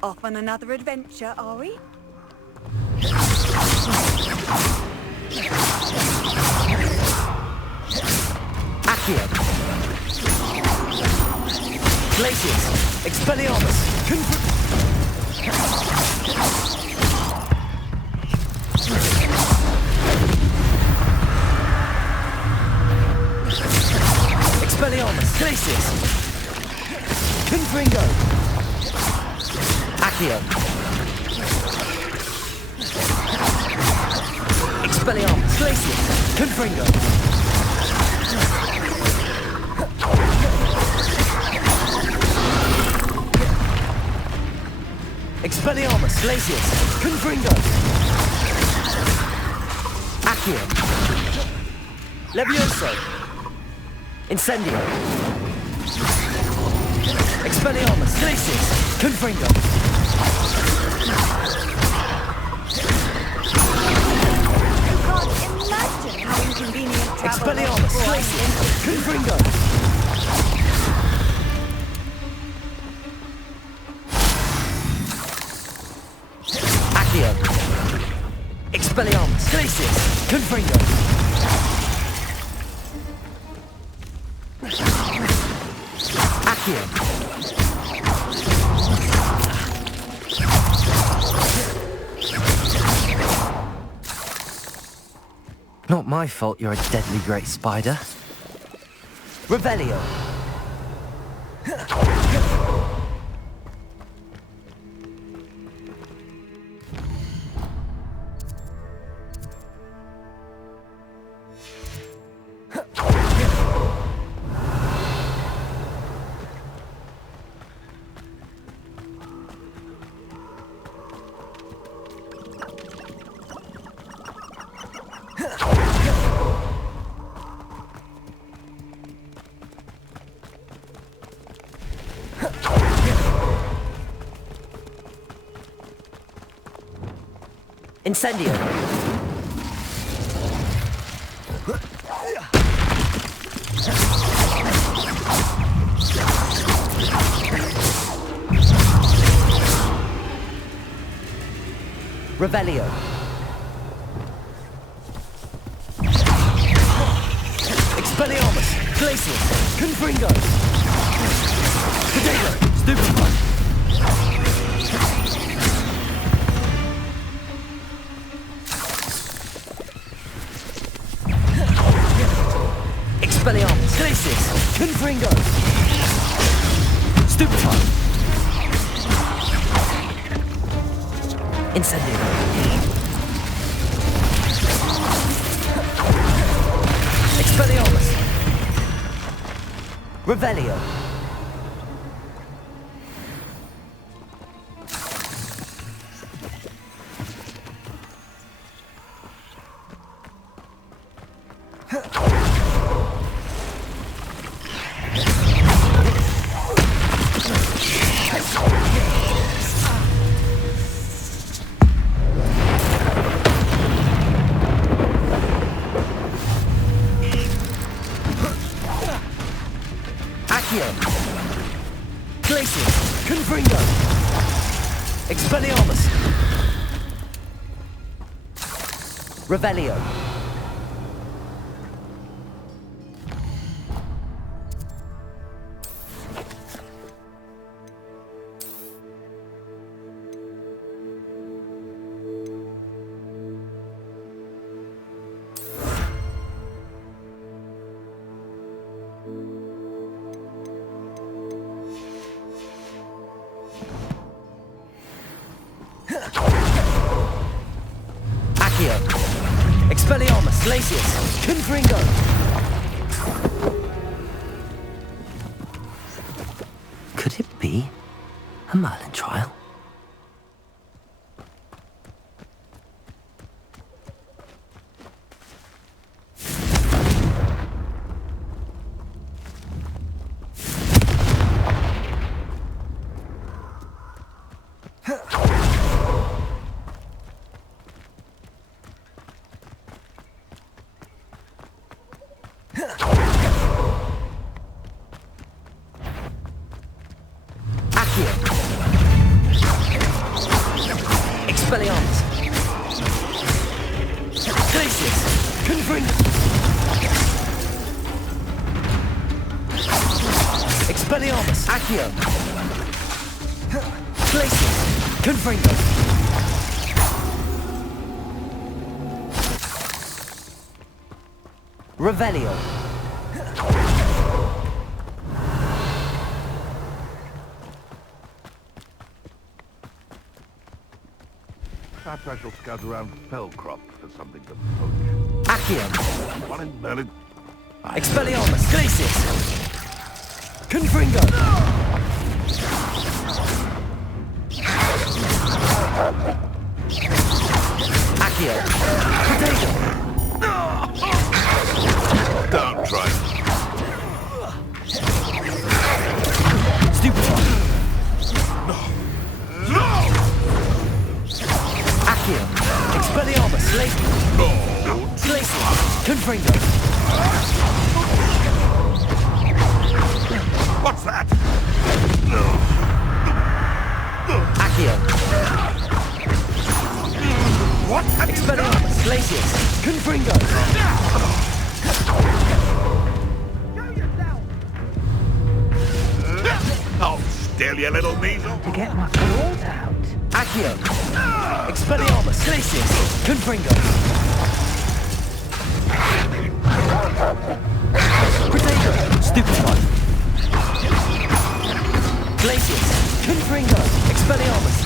Off on another adventure, are we? Accio. Glaciers. Expelliarmus. Expelliarmus. Glaciers. Confringo. Accio. Expelliarmus. Glaciers. Confringo. Expelliarmus, Glaciers, Confringo, Accio, Levioso, Incendio, Expelliarmus, Glaciers, Confringo, Can't imagine how inconvenient travel Expelliarmus, Glaciers, Confringo. Expelliarmus, Glaciers, Confringo. Accio. Not my fault you're a deadly great spider. Revelio. Incendio. Revelio. Expelliarmus. Glaciers. Confringo. Potato. Stupefy. Expelliarmus, Glaciers, Confringo, Stupefy, Incendio, Expelliarmus, Revelio, Glaciers, Confringo, Expelliarmus, Revelio, Accio, Expelliarmus, Glaciers, Confringo. Could it be a Merlin trial? Expelliarmus. Glacius. Confringo. Expelliarmus. Accio. Glacius. Confringo. Revelio. Perhaps I shall scout around Fellcrop for something to poach. Accio. One in Merlin. Expelliarmus. Glacius. Confringo. Accio. Potato. Don't try. Stupefy. No! Accio. Expelliarmus. No! Glacius. Confringo. What's that? Accio. What have you done? Expelliarmus. Glacius. Confringo. Oh, still, you little measle. To get my claws out. Accio. Expelliarmus. Glacius. Confringo. Potato. Stupefy. Glacius. Confringo. Expelliarmus.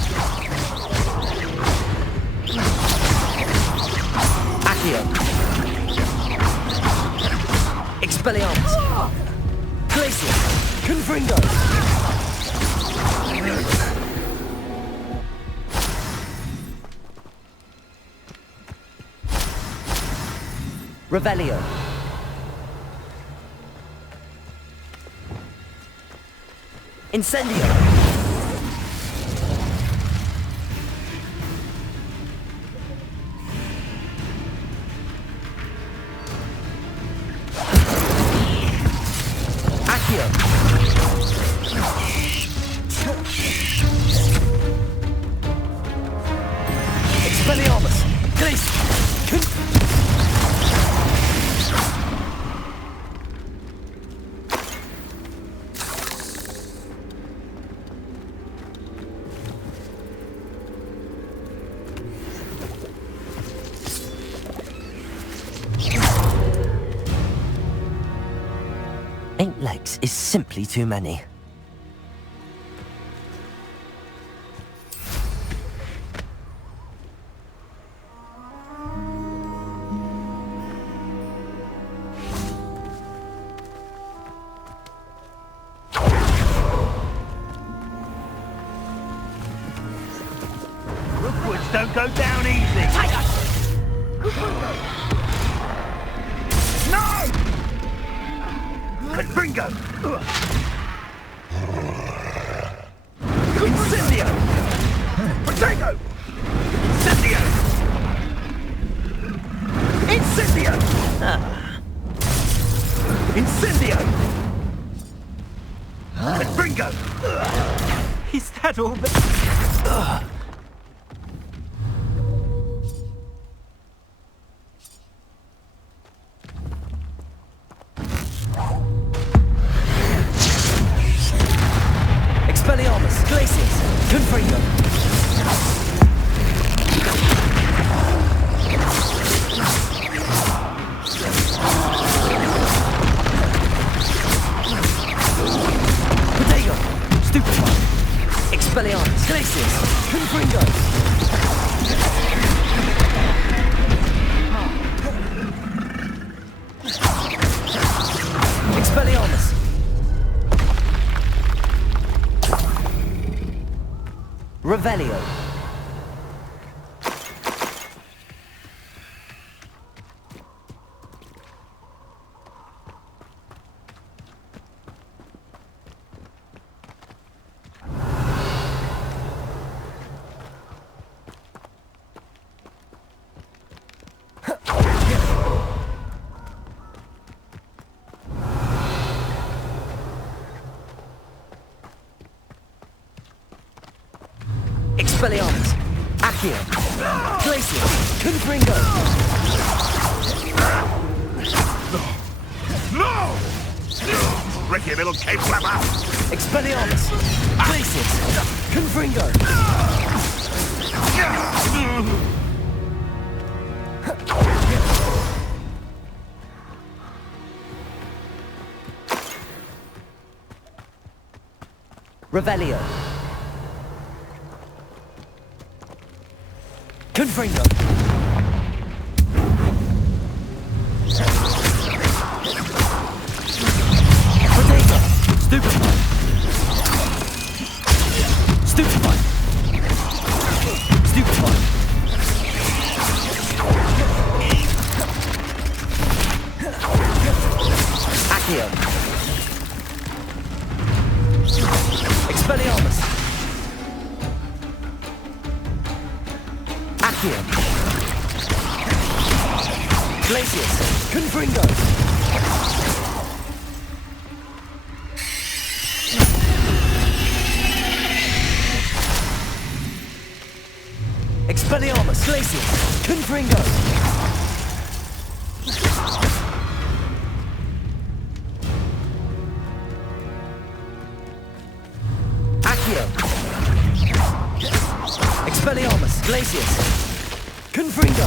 Accio. Expelliarmus. Glacius. Confringo. Revelio. Incendio. Accio. Expelliarmus. Glacius. Eight legs is simply too many. Rookwards don't go down easy. No! Confringo! Incendio! Potato! Incendio! Incendio! Incendio! Confringo! Is that all? Expelliarmus. Glacius. Confringo. Potato. Stupefy. Expelliarmus. Glacius. Confringo. Expelliarmus. Revelio. Expelliarmus. Accio. Glacius. Confringo. No! Ricky, little cave flapper! Expelliarmus. Glacius. Confringo. Revelio. Confringo. Potato. Stupefy. Stupefy. Stupefy. Accio. Expelliarmus. Accio. Glacius. Confringo. Expelliarmus. Glacius. Confringo. Accio. Expelliarmus. Glacius. Confringo.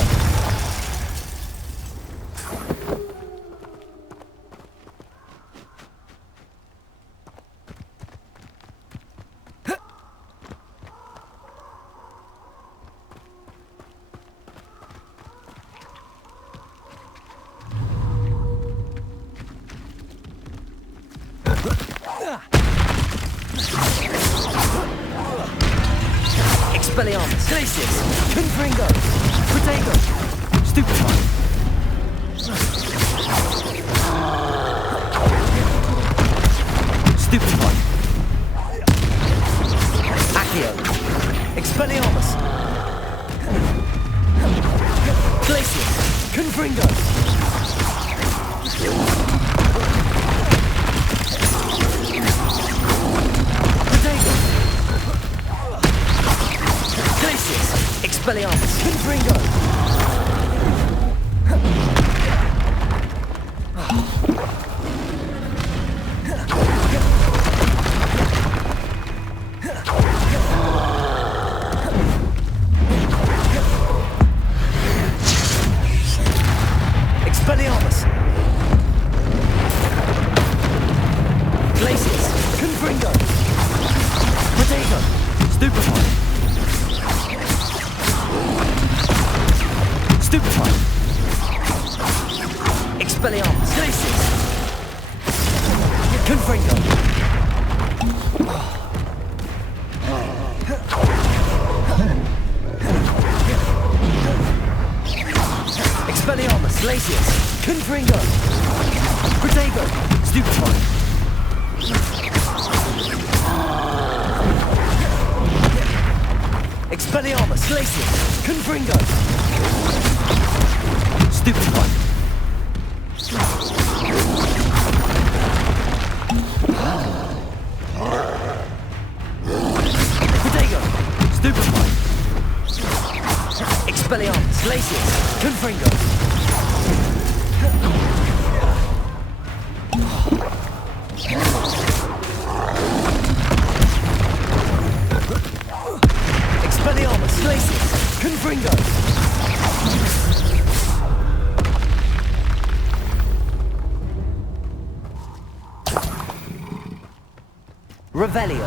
Expelliarmus. Glacius. Confringo. Potato. Stupefy. Stupefy. Accio. Expelliarmus. Glacius. Confringo. Potato. Glacius. Expelliarmus. Confringo. Expelliarmus. Glacius. Confringo. Potato. Stupefy. Stupefy. Expelliarmus. Glacius. Confringo. Expelliarmus. Glacius. Confringo. Potato. Stupefy. Expelliarmus. Glacius. Confringo. Stupefy. Potato. Stupefy. Expelliarmus. Glacius. Confringo. Expelliarmus. Glacius. Confringo. Revelio.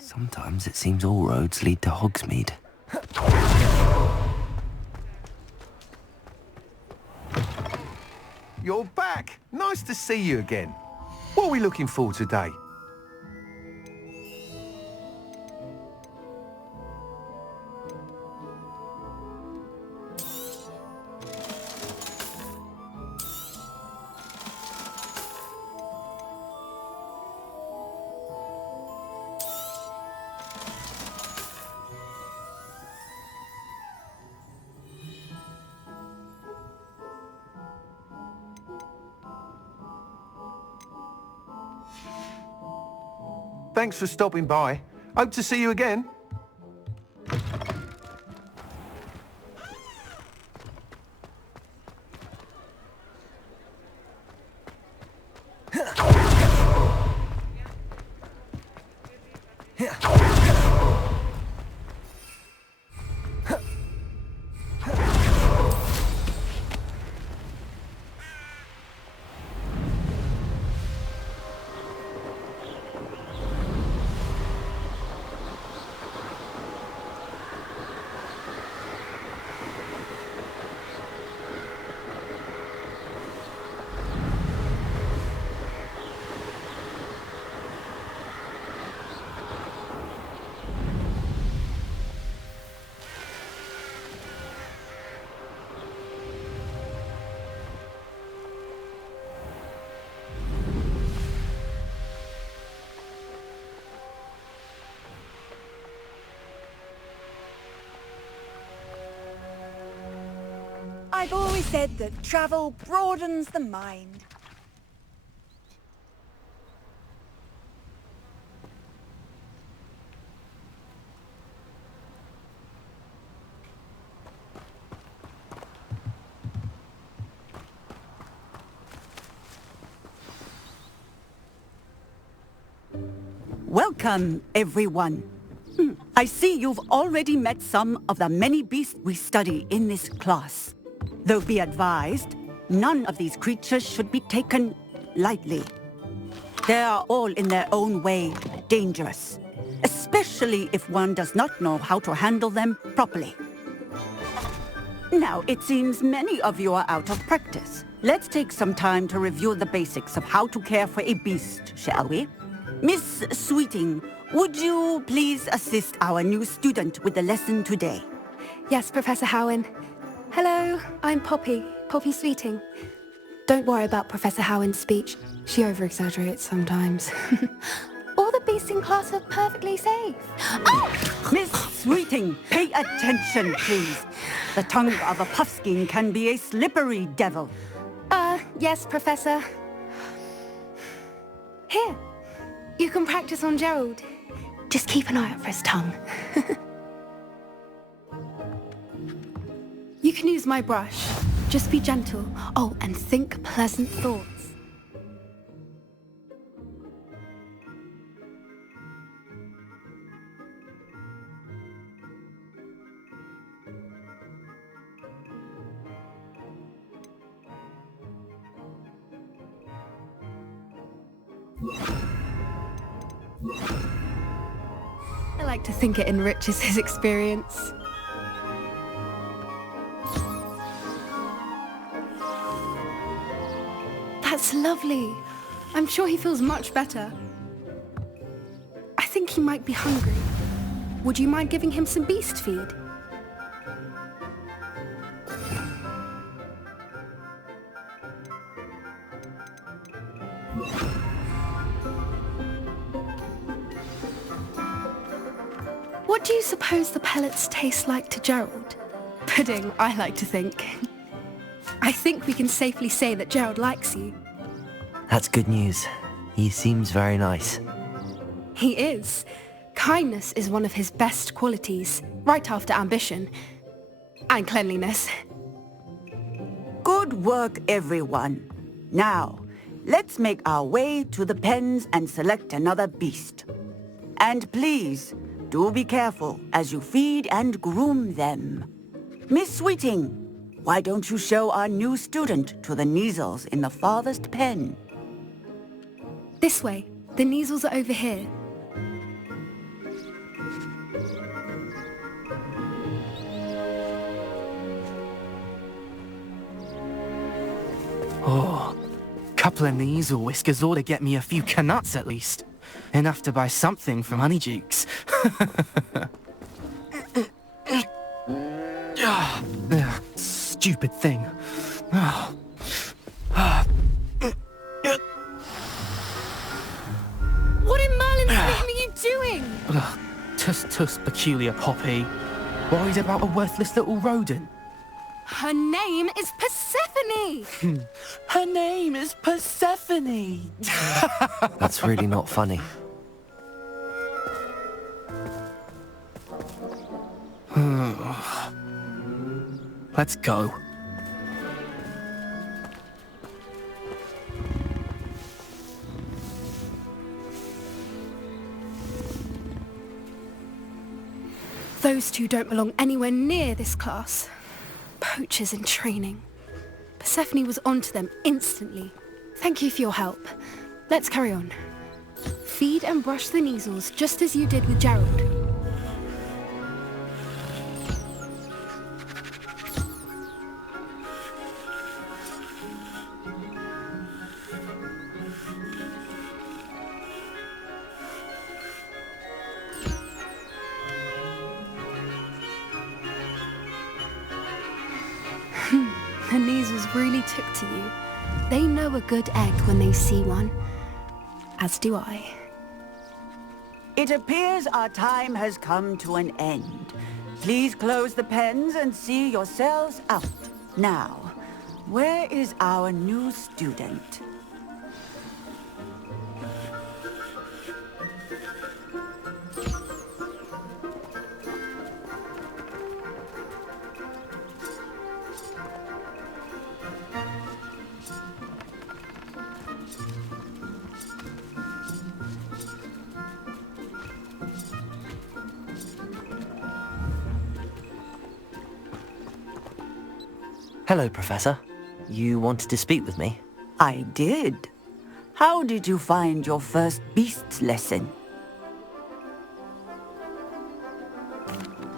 Sometimes it seems all roads lead to Hogsmeade. You're back! Nice to see you again. What are we looking for today? Thanks for stopping by. Hope to see you again. I've always said that travel broadens the mind. Welcome, everyone. I see you've already met some of the many beasts we study in this class. Though be advised, none of these creatures should be taken lightly. They are all in their own way dangerous, especially if one does not know how to handle them properly. Now, it seems many of you are out of practice. Let's take some time to review the basics of how to care for a beast, shall we? Miss Sweeting, would you please assist our new student with the lesson today? Yes, Professor Howen. Hello, I'm Poppy Sweeting. Don't worry about Professor Howen's speech. She over-exaggerates sometimes. All the beasts in class are perfectly safe. Oh! Miss Sweeting, pay attention, please. The tongue of a puffskein can be a slippery devil. Yes, Professor. Here, you can practice on Gerald. Just keep an eye out for his tongue. You can use my brush. Just be gentle. Oh, and think pleasant thoughts. I like to think it enriches his experience. That's lovely. I'm sure he feels much better. I think he might be hungry. Would you mind giving him some beast feed? What do you suppose the pellets taste like to Gerald? Pudding, I like to think. I think we can safely say that Gerald likes you. That's good news. He seems very nice. He is. Kindness is one of his best qualities, right after ambition. And cleanliness. Good work, everyone. Now, let's make our way to the pens and select another beast. And please, do be careful as you feed and groom them. Miss Sweeting, why don't you show our new student to the Neasels in the farthest pen? This way. The Neasels are over here. Oh, couple of Neasel whiskers ought to get me a few canuts at least. Enough to buy something from Honeydukes. Stupid thing. What in Merlin's name are you doing? Tuss peculiar Poppy. Worried about a worthless little rodent. Her name is Persephone! Her name is Persephone! That's really not funny. Let's go. Those two don't belong anywhere near this class. Poachers in training. Persephone was onto them instantly. Thank you for your help. Let's carry on. Feed and brush the Neasels just as you did with Gerald. The Neasels really took to you. They know a good egg when they see one. As do I. It appears our time has come to an end. Please close the pens and see yourselves out. Now, where is our new student? Hello, Professor. You wanted to speak with me? I did. How did you find your first beasts lesson?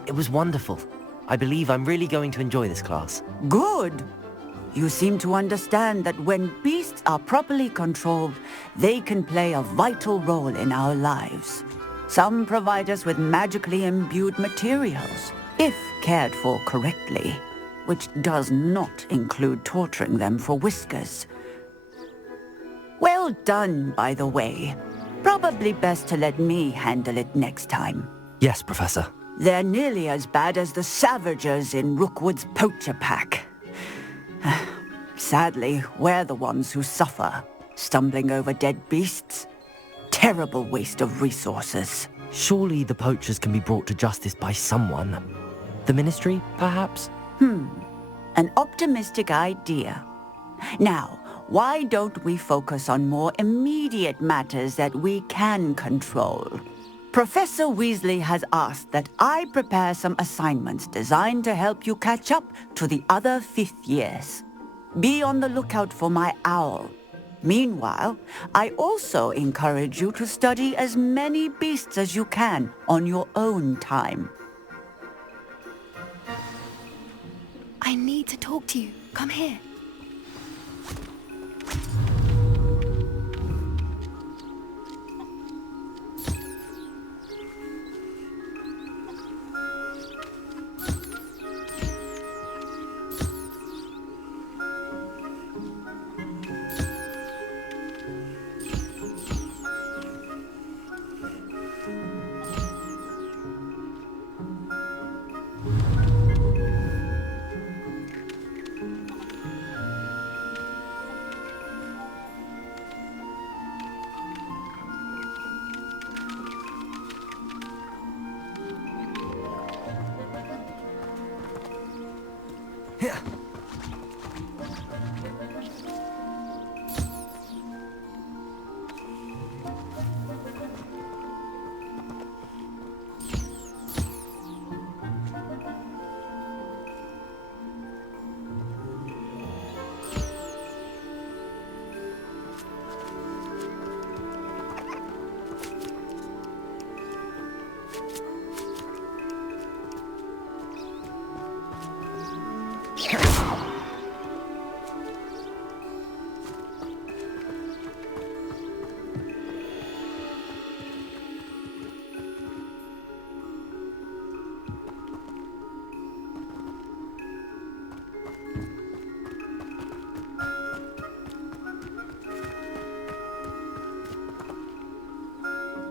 It was wonderful. I believe I'm really going to enjoy this class. Good. You seem to understand that when beasts are properly controlled, they can play a vital role in our lives. Some provide us with magically imbued materials, if cared for correctly, which does not include torturing them for whiskers. Well done, by the way. Probably best to let me handle it next time. Yes, Professor. They're nearly as bad as the Savagers in Rookwood's poacher pack. Sadly, we're the ones who suffer, stumbling over dead beasts. Terrible waste of resources. Surely the poachers can be brought to justice by someone. The Ministry, perhaps? An optimistic idea. Now, why don't we focus on more immediate matters that we can control? Professor Weasley has asked that I prepare some assignments designed to help you catch up to the other 5th years. Be on the lookout for my owl. Meanwhile, I also encourage you to study as many beasts as you can on your own time. I need to talk to you. Come here.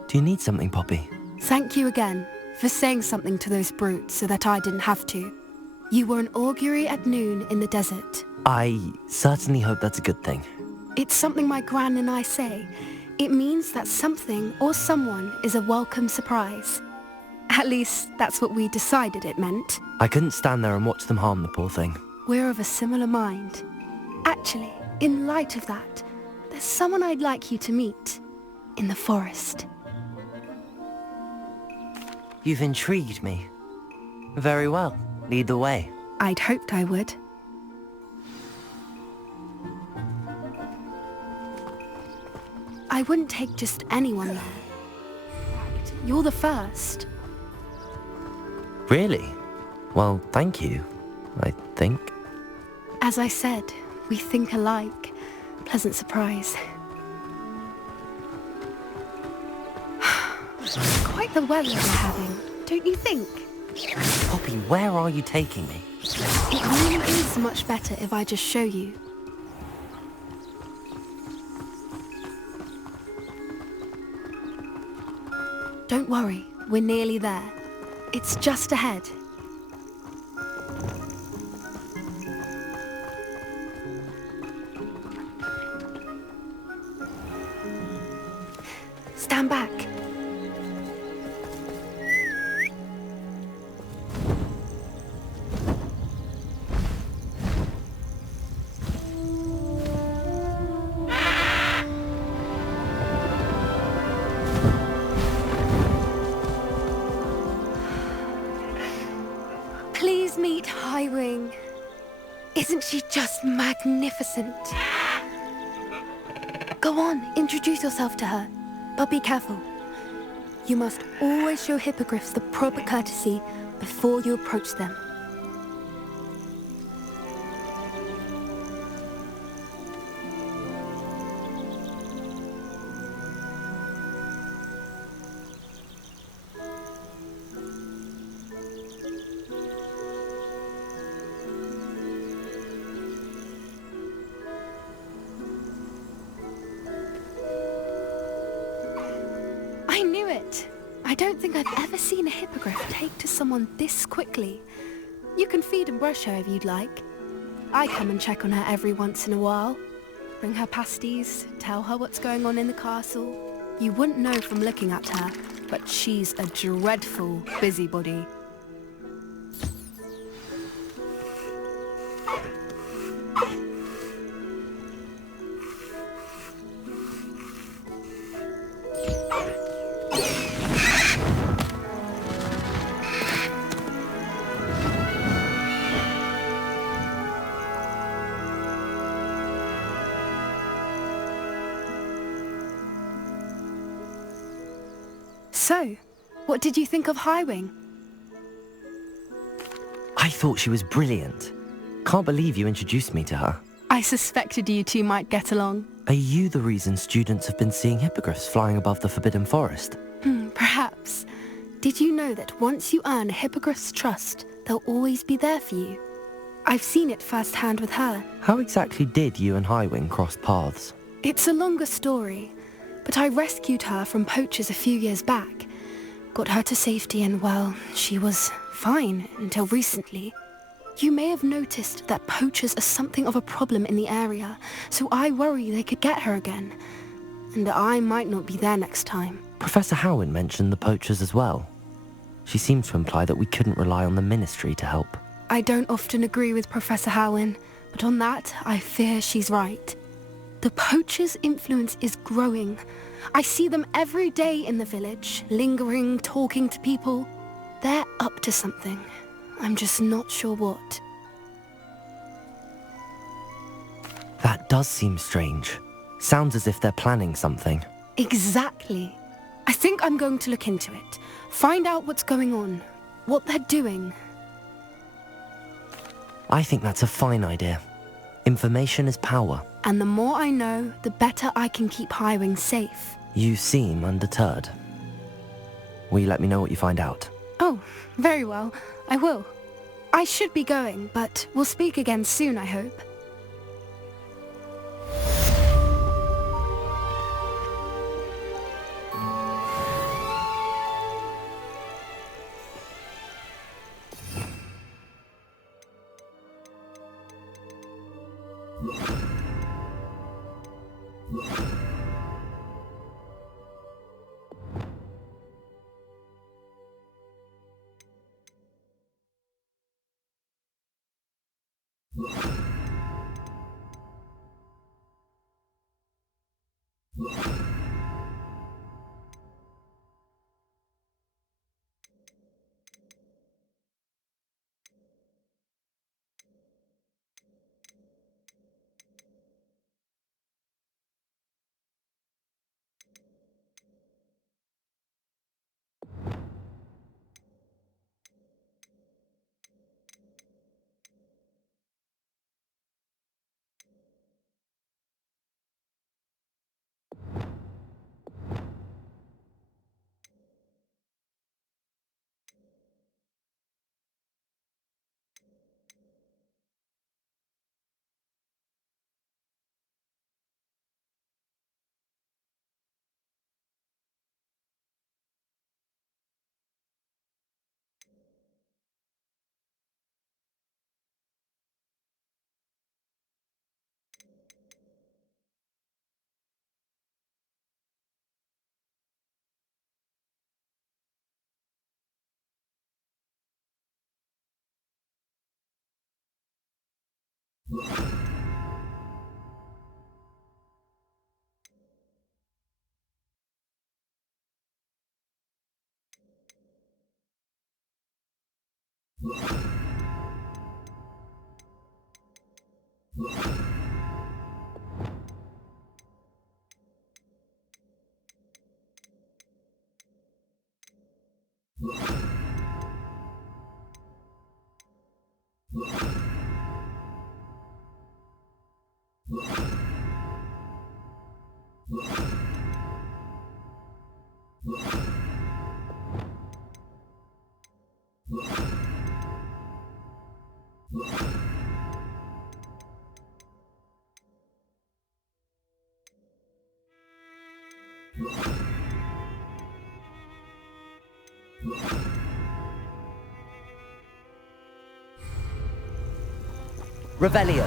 Do you need something, Poppy? Thank you again for saying something to those brutes so that I didn't have to. You were an augury at noon in the desert. I certainly hope that's a good thing. It's something my gran and I say. It means that something or someone is a welcome surprise. At least, that's what we decided it meant. I couldn't stand there and watch them harm the poor thing. We're of a similar mind. Actually, in light of that, there's someone I'd like you to meet. In the forest. You've intrigued me. Very well. Lead the way. I'd hoped I would. I wouldn't take just anyone there. You're the first. Really? Well, thank you, I think. As I said, we think alike. Pleasant surprise. Quite the weather we're having, don't you think? Poppy, where are you taking me? It really is much better if I just show you. Don't worry, we're nearly there. It's just ahead. Stand back. Please meet Highwing. Isn't she just magnificent? Go on, introduce yourself to her. But be careful. You must always show hippogriffs the proper courtesy before you approach them. I knew it! I don't think I've ever seen a hippogriff take to someone this quickly. You can feed and brush her if you'd like. I come and check on her every once in a while. Bring her pasties, tell her what's going on in the castle. You wouldn't know from looking at her, but she's a dreadful busybody. So, what did you think of Highwing? I thought she was brilliant. Can't believe you introduced me to her. I suspected you two might get along. Are you the reason students have been seeing hippogriffs flying above the Forbidden Forest? Perhaps. Did you know that once you earn a hippogriff's trust, they'll always be there for you? I've seen it firsthand with her. How exactly did you and Highwing cross paths? It's a longer story, but I rescued her from poachers a few years back. Got her to safety and, well, she was fine until recently. You may have noticed that poachers are something of a problem in the area, so I worry they could get her again. And I might not be there next time. Professor Howin mentioned the poachers as well. She seemed to imply that we couldn't rely on the ministry to help. I don't often agree with Professor Howin, but on that, I fear she's right. The poachers' influence is growing. I see them every day in the village, lingering, talking to people. They're up to something. I'm just not sure what. That does seem strange. Sounds as if they're planning something. Exactly. I think I'm going to look into it. Find out what's going on. What they're doing. I think that's a fine idea. Information is power. And the more I know, the better I can keep hiring safe. You seem undeterred. Will you let me know what you find out? Oh, very well. I will. I should be going, but we'll speak again soon, I hope. Revelio.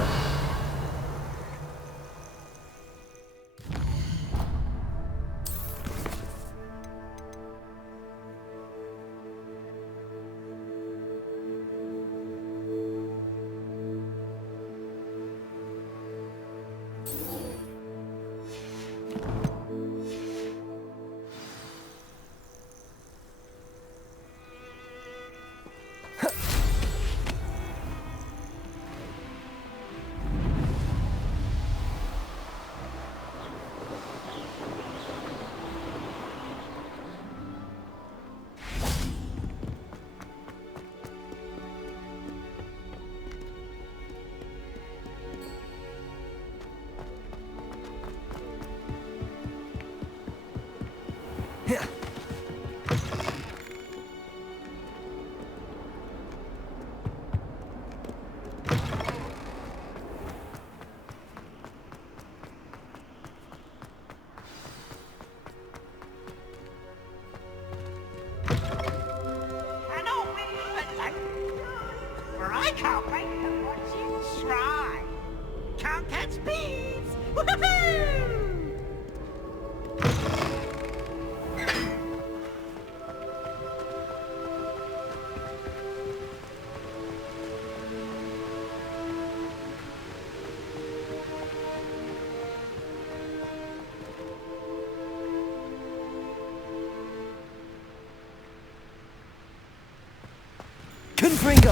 Fringo!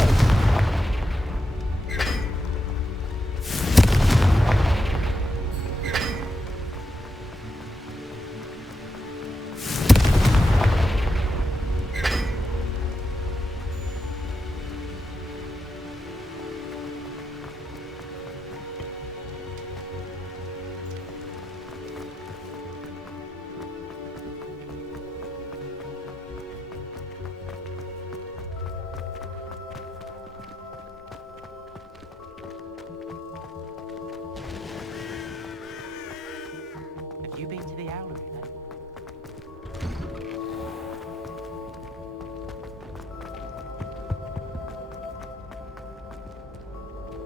Have you been to the owlery then?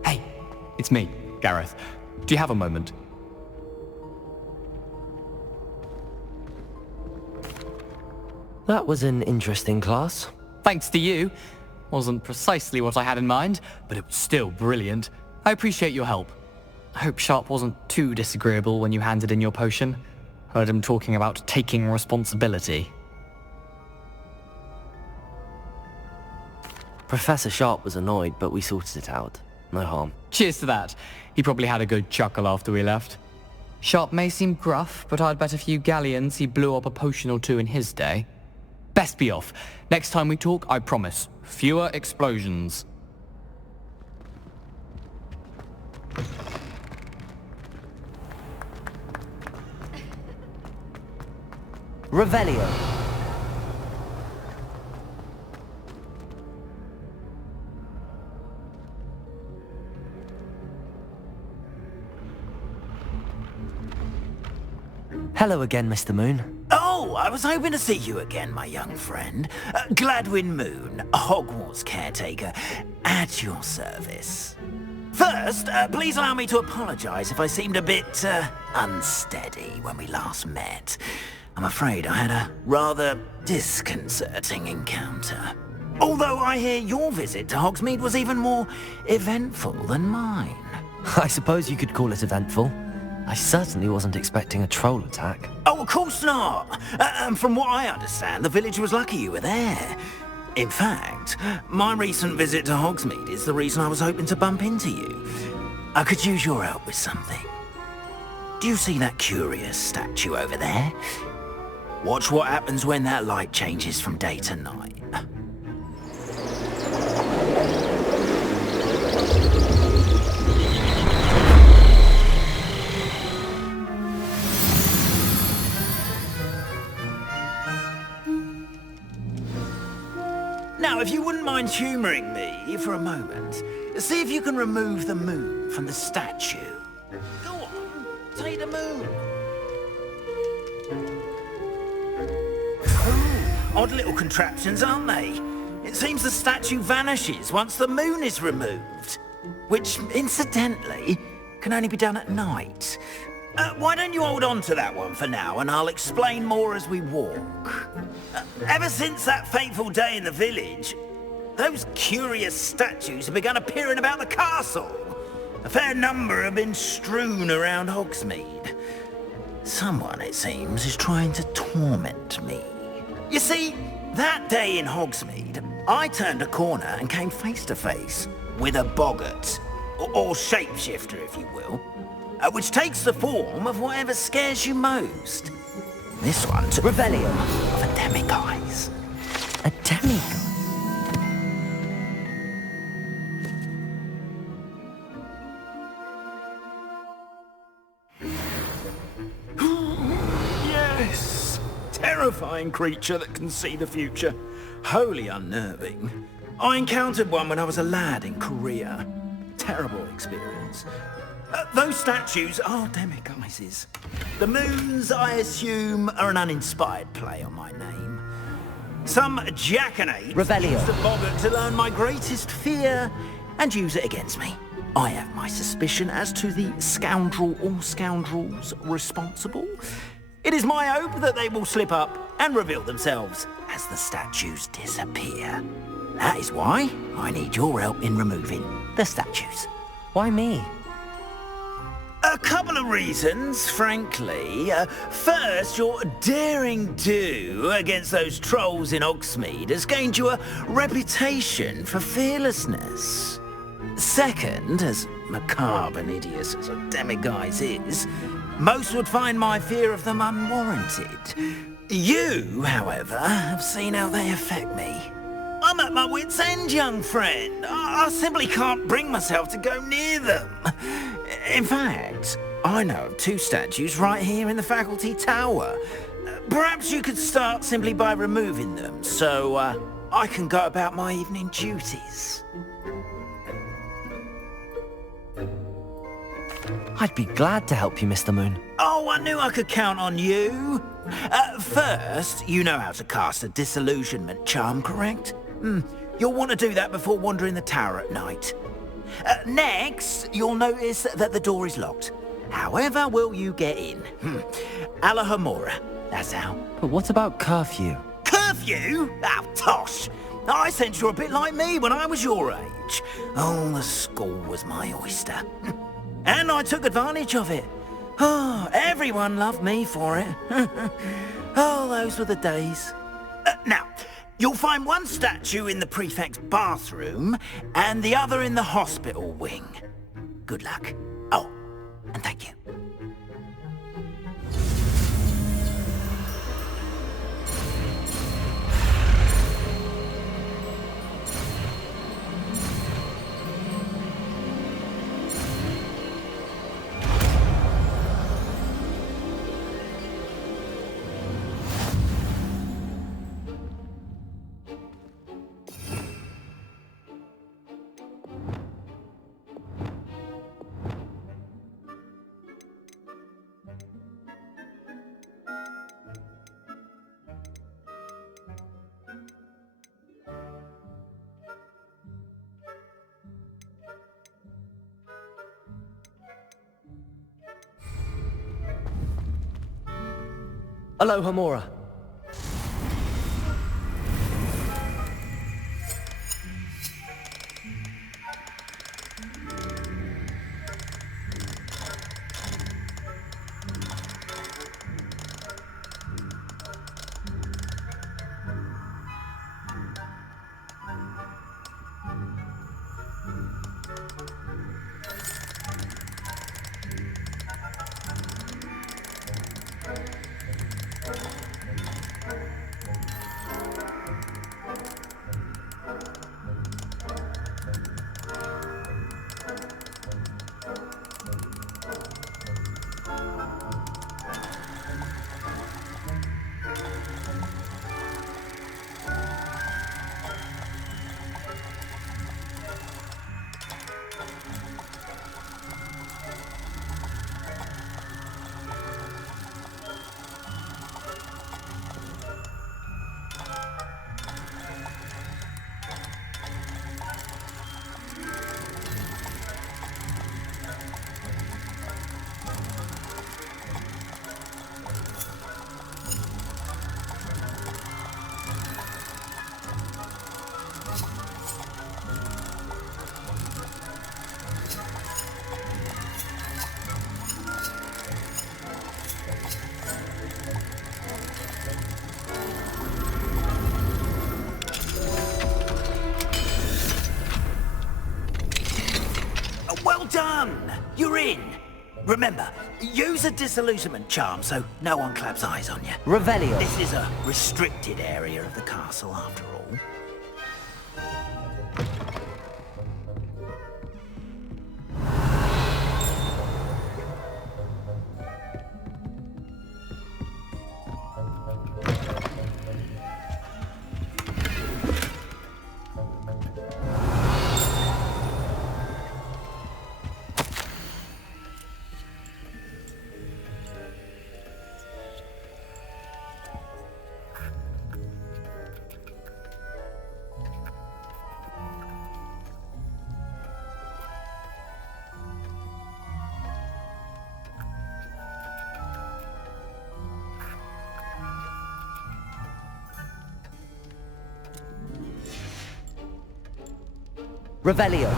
Hey, it's me, Gareth. Do you have a moment? That was an interesting class. Thanks to you. Wasn't precisely what I had in mind, but it was still brilliant. I appreciate your help. I hope Sharp wasn't too disagreeable when you handed in your potion. Heard him talking about taking responsibility. Professor Sharp was annoyed, but we sorted it out. No harm. Cheers to that. He probably had a good chuckle after we left. Sharp may seem gruff, but I'd bet a few galleons he blew up a potion or two in his day. Best be off. Next time we talk, I promise. Fewer explosions. Revelio. Hello again, Mr. Moon. Oh, I was hoping to see you again, my young friend. Gladwin Moon, Hogwarts caretaker, at your service. First, please allow me to apologize if I seemed a bit, unsteady when we last met. I'm afraid I had a rather disconcerting encounter. Although I hear your visit to Hogsmeade was even more eventful than mine. I suppose you could call it eventful. I certainly wasn't expecting a troll attack. Oh, of course not. From what I understand, the village was lucky you were there. In fact, my recent visit to Hogsmeade is the reason I was hoping to bump into you. I could use your help with something. Do you see that curious statue over there? Watch what happens when that light changes from day to night. Now, if you wouldn't mind humouring me for a moment, see if you can remove the moon from the statue. Go on, take the moon. Odd little contraptions, aren't they? It seems the statue vanishes once the moon is removed. Which, incidentally, can only be done at night. Why don't you hold on to that one for now, and I'll explain more as we walk. Ever since that fateful day in the village, those curious statues have begun appearing about the castle. A fair number have been strewn around Hogsmeade. Someone, it seems, is trying to torment me. You see, that day in Hogsmeade, I turned a corner and came face to face with a boggart, or shapeshifter, if you will, which takes the form of whatever scares you most. This one took Revelio. of a demiguise. A demiguise? Yes! Terrifying creature that can see the future. Wholly unnerving. I encountered one when I was a lad in Korea. Terrible experience. Those statues are demiguises. The moons, I assume, are an uninspired play on my name. Some jackanapes Revelio. used the boggart to learn my greatest fear and use it against me. I have my suspicion as to the scoundrel or scoundrels responsible. It is my hope that they will slip up and reveal themselves as the statues disappear. That is why I need your help in removing the statues. Why me? couple of reasons, frankly. First, your daring do against those trolls in Hogsmeade has gained you a reputation for fearlessness. Second, as macabre and hideous as a demiguise is, most would find my fear of them unwarranted. You, however, have seen how they affect me. I'm at my wit's end, young friend. I simply can't bring myself to go near them. In fact, I know of 2 statues right here in the faculty tower. Perhaps you could start simply by removing them, so I can go about my evening duties. I'd be glad to help you, Mr. Moon. Oh, I knew I could count on you. First, you know how to cast a disillusionment charm, correct? You'll want to do that before wandering the tower at night. Next, you'll notice that the door is locked. However will you get in? ALOHOMORA, that's how. But what about curfew? Curfew? Oh, tosh. I sense you're a bit like me when I was your age. Oh, the school was my oyster. And I took advantage of it. Oh, everyone loved me for it. Oh, those were the days. Now, you'll find one statue in the prefect's bathroom and the other in the hospital wing. Good luck. Oh, and thank you. ALOHOMORA. Well done! You're in! Remember, use a disillusionment charm so no one claps eyes on you. Revelio. This is a restricted area of the castle after all. Revelio.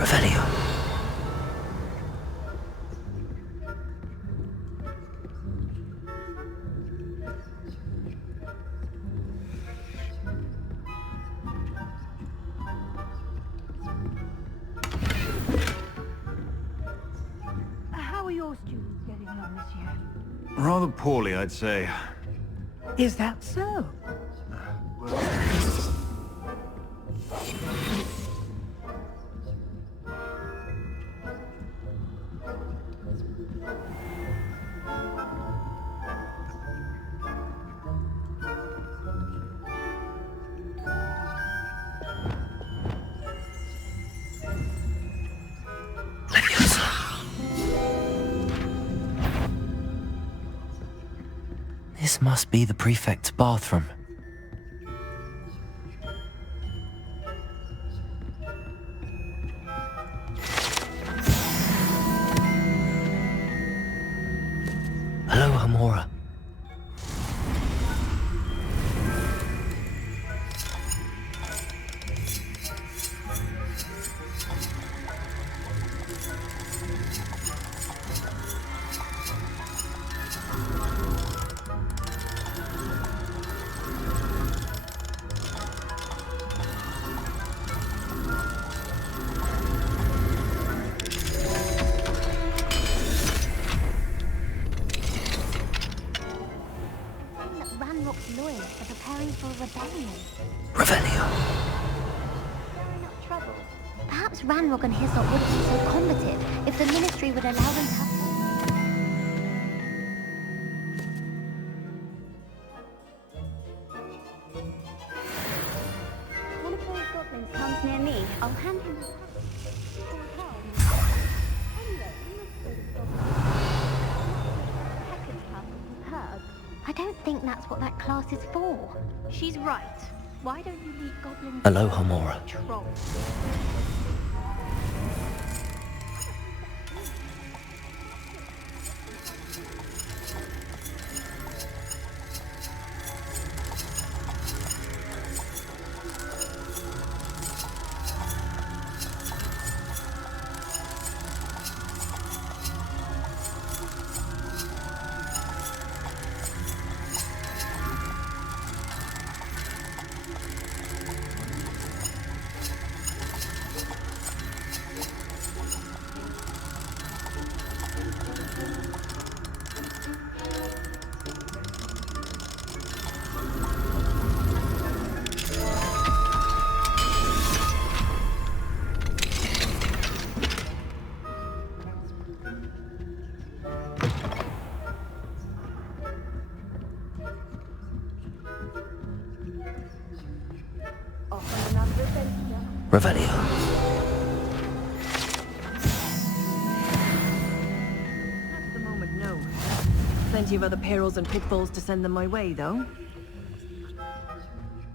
Revelio. How are your students getting on this year? Rather poorly, I'd say. Is that so? This must be the prefect's bathroom. Alohomora. Ranrock's lawyers are preparing for a rebellion. Revelio. They're in trouble. Perhaps Ranrock and his lot wouldn't be so combative if the Ministry would allow them to have... One of those goblins comes near me, I'll hand him a I don't think that's what that class is for. She's right. Why don't you leave goblins... Alohomora. Troll. Revelio. At the moment, no. Plenty of other perils and pitfalls to send them my way, though.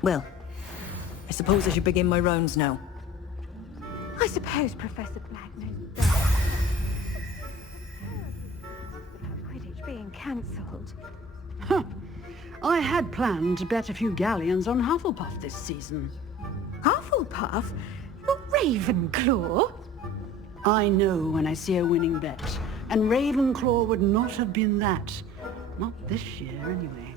Well, I suppose I should begin my rounds now. I suppose Professor Black knows about Quidditch being cancelled. Huh. I had planned to bet a few galleons on Hufflepuff this season. Hufflepuff? Not Ravenclaw? I know when I see a winning bet, and Ravenclaw would not have been that. Not this year, anyway.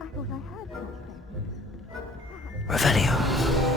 I thought I heard something. Revelio.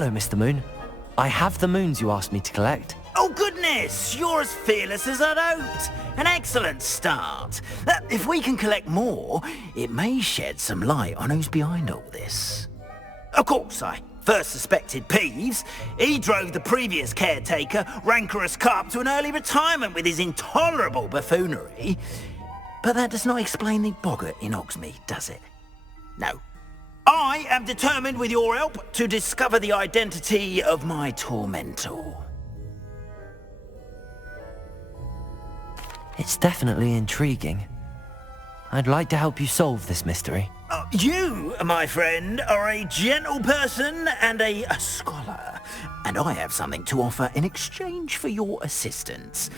Hello, Mr. Moon. I have the moons you asked me to collect. Oh goodness, you're as fearless as I'd hoped. An excellent start. If we can collect more, it may shed some light on who's behind all this. Of course, I first suspected Peeves. He drove the previous caretaker, Rancorous Carp, to an early retirement with his intolerable buffoonery. But that does not explain the boggart in Hogsmeade, does it? No. I am determined, with your help, to discover the identity of my tormentor. It's definitely intriguing. I'd like to help you solve this mystery. You, my friend, are a gentle person and a scholar, and I have something to offer in exchange for your assistance.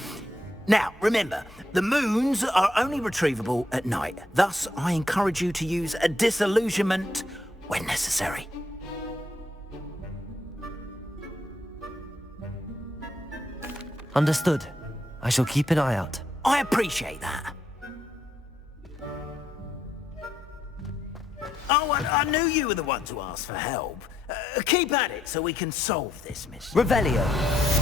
Now, remember, the moons are only retrievable at night. Thus, I encourage you to use a disillusionment when necessary. Understood. I shall keep an eye out. I appreciate that. Oh, I knew you were the one to ask for help. Keep at it so we can solve this mystery. Revelio.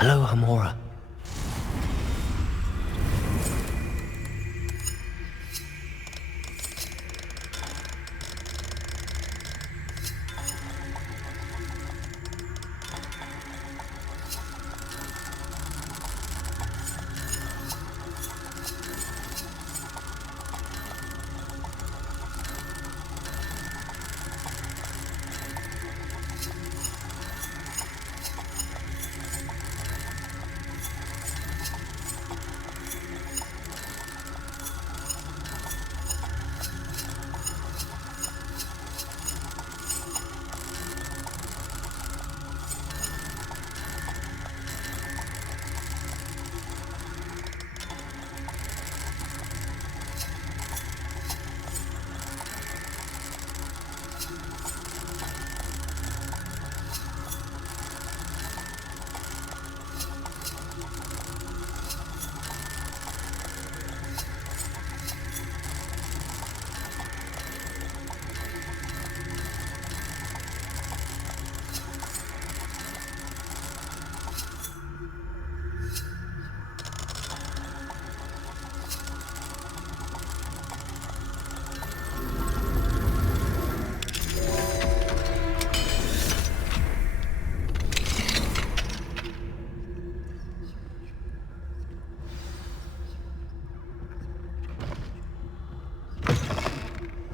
ALOHOMORA.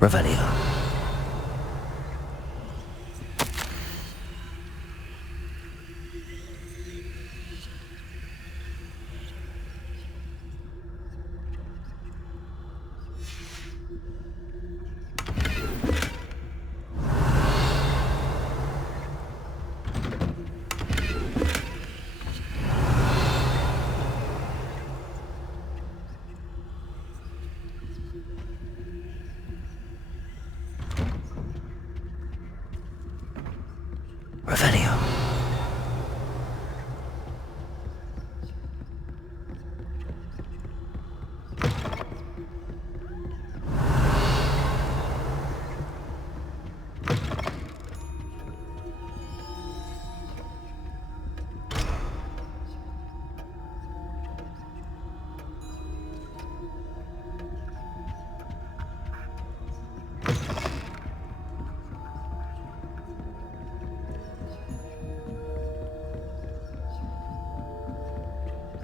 Revelio. Revelio.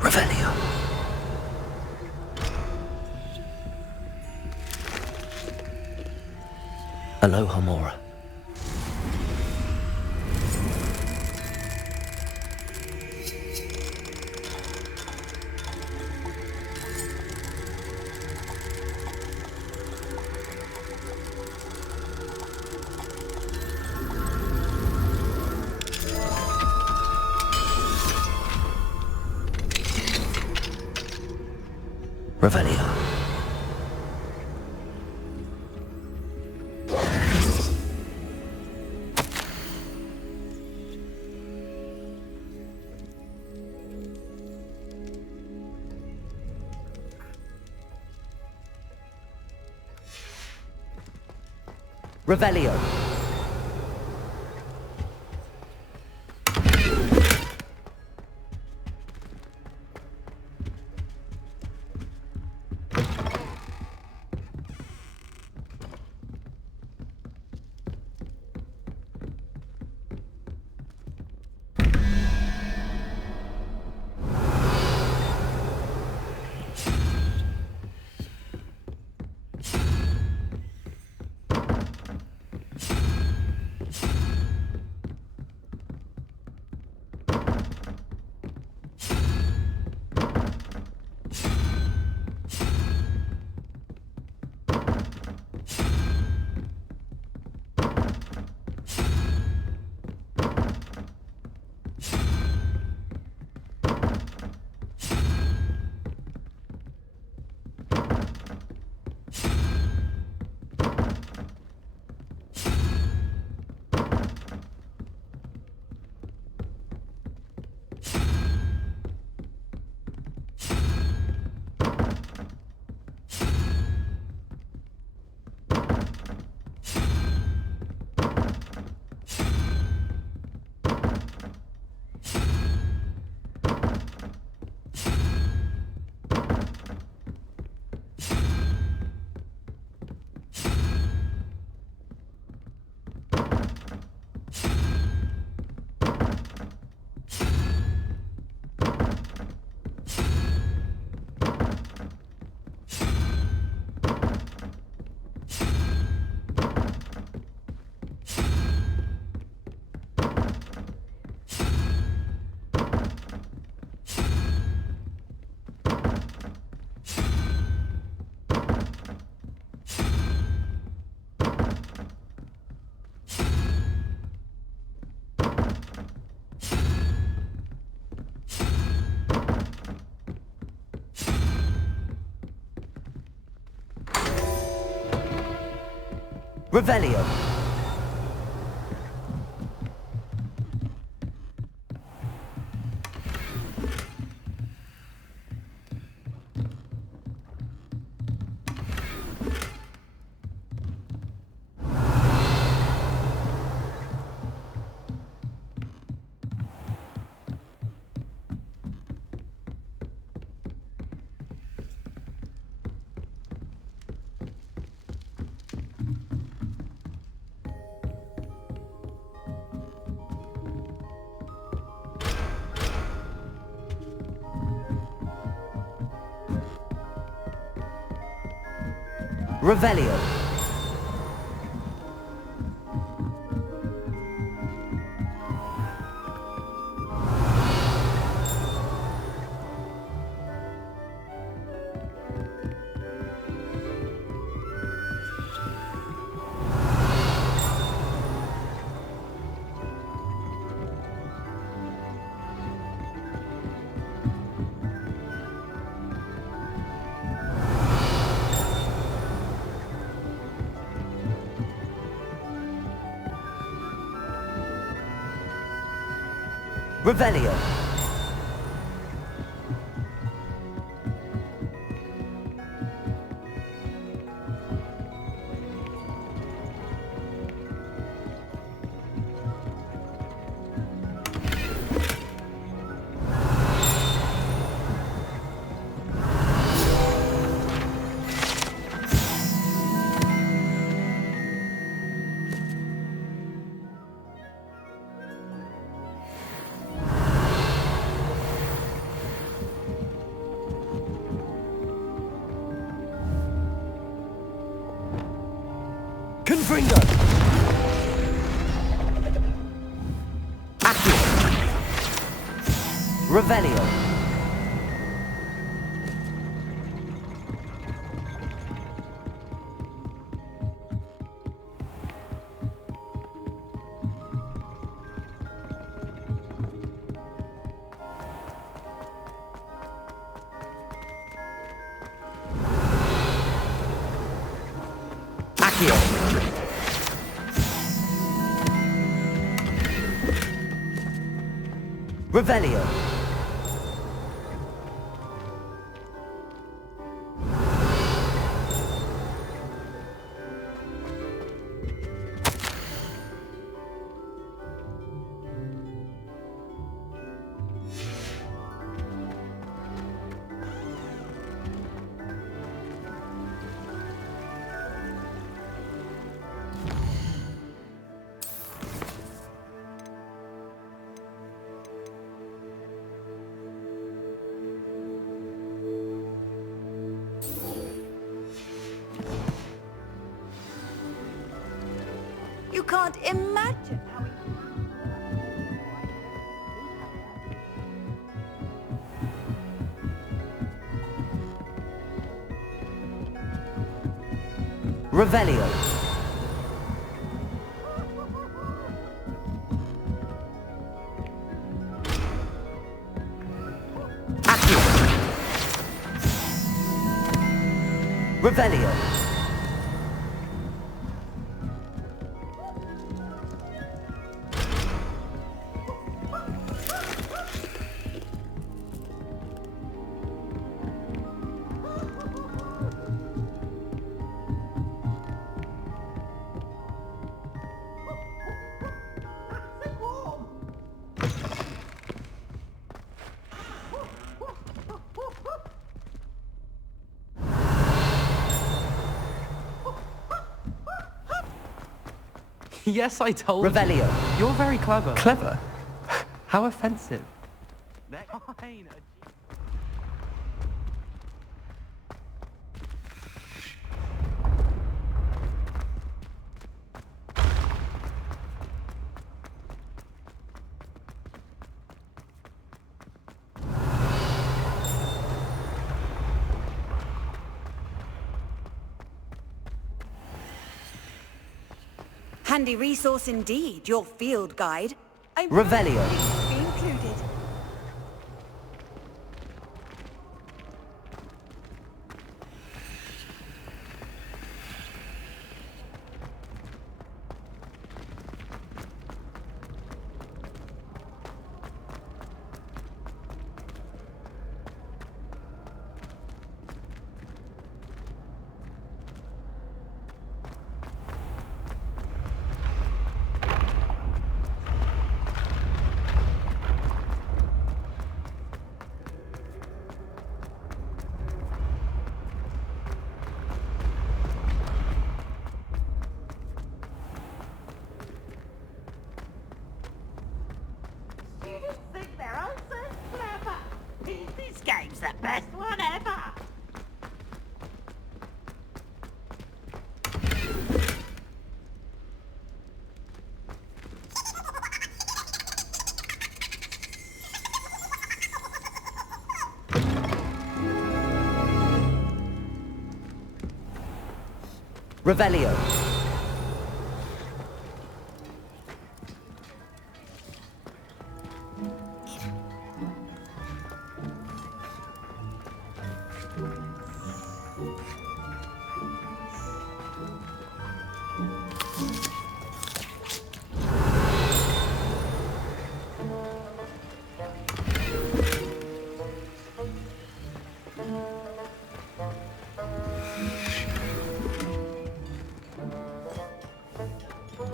Revelio. ALOHOMORA. Revelio. Revelio. Revelio. Revelio. Revelio. Confringo! Accio! Revelio! Accio! Revelio. You can't imagine how Revelio. Accio. Revelio. Yes, I told you. Revelio. You're very clever. Clever? How offensive. Fine. handy resource indeed, your field guide. I Revelio. really should be included. Game's the best one ever! Revelio.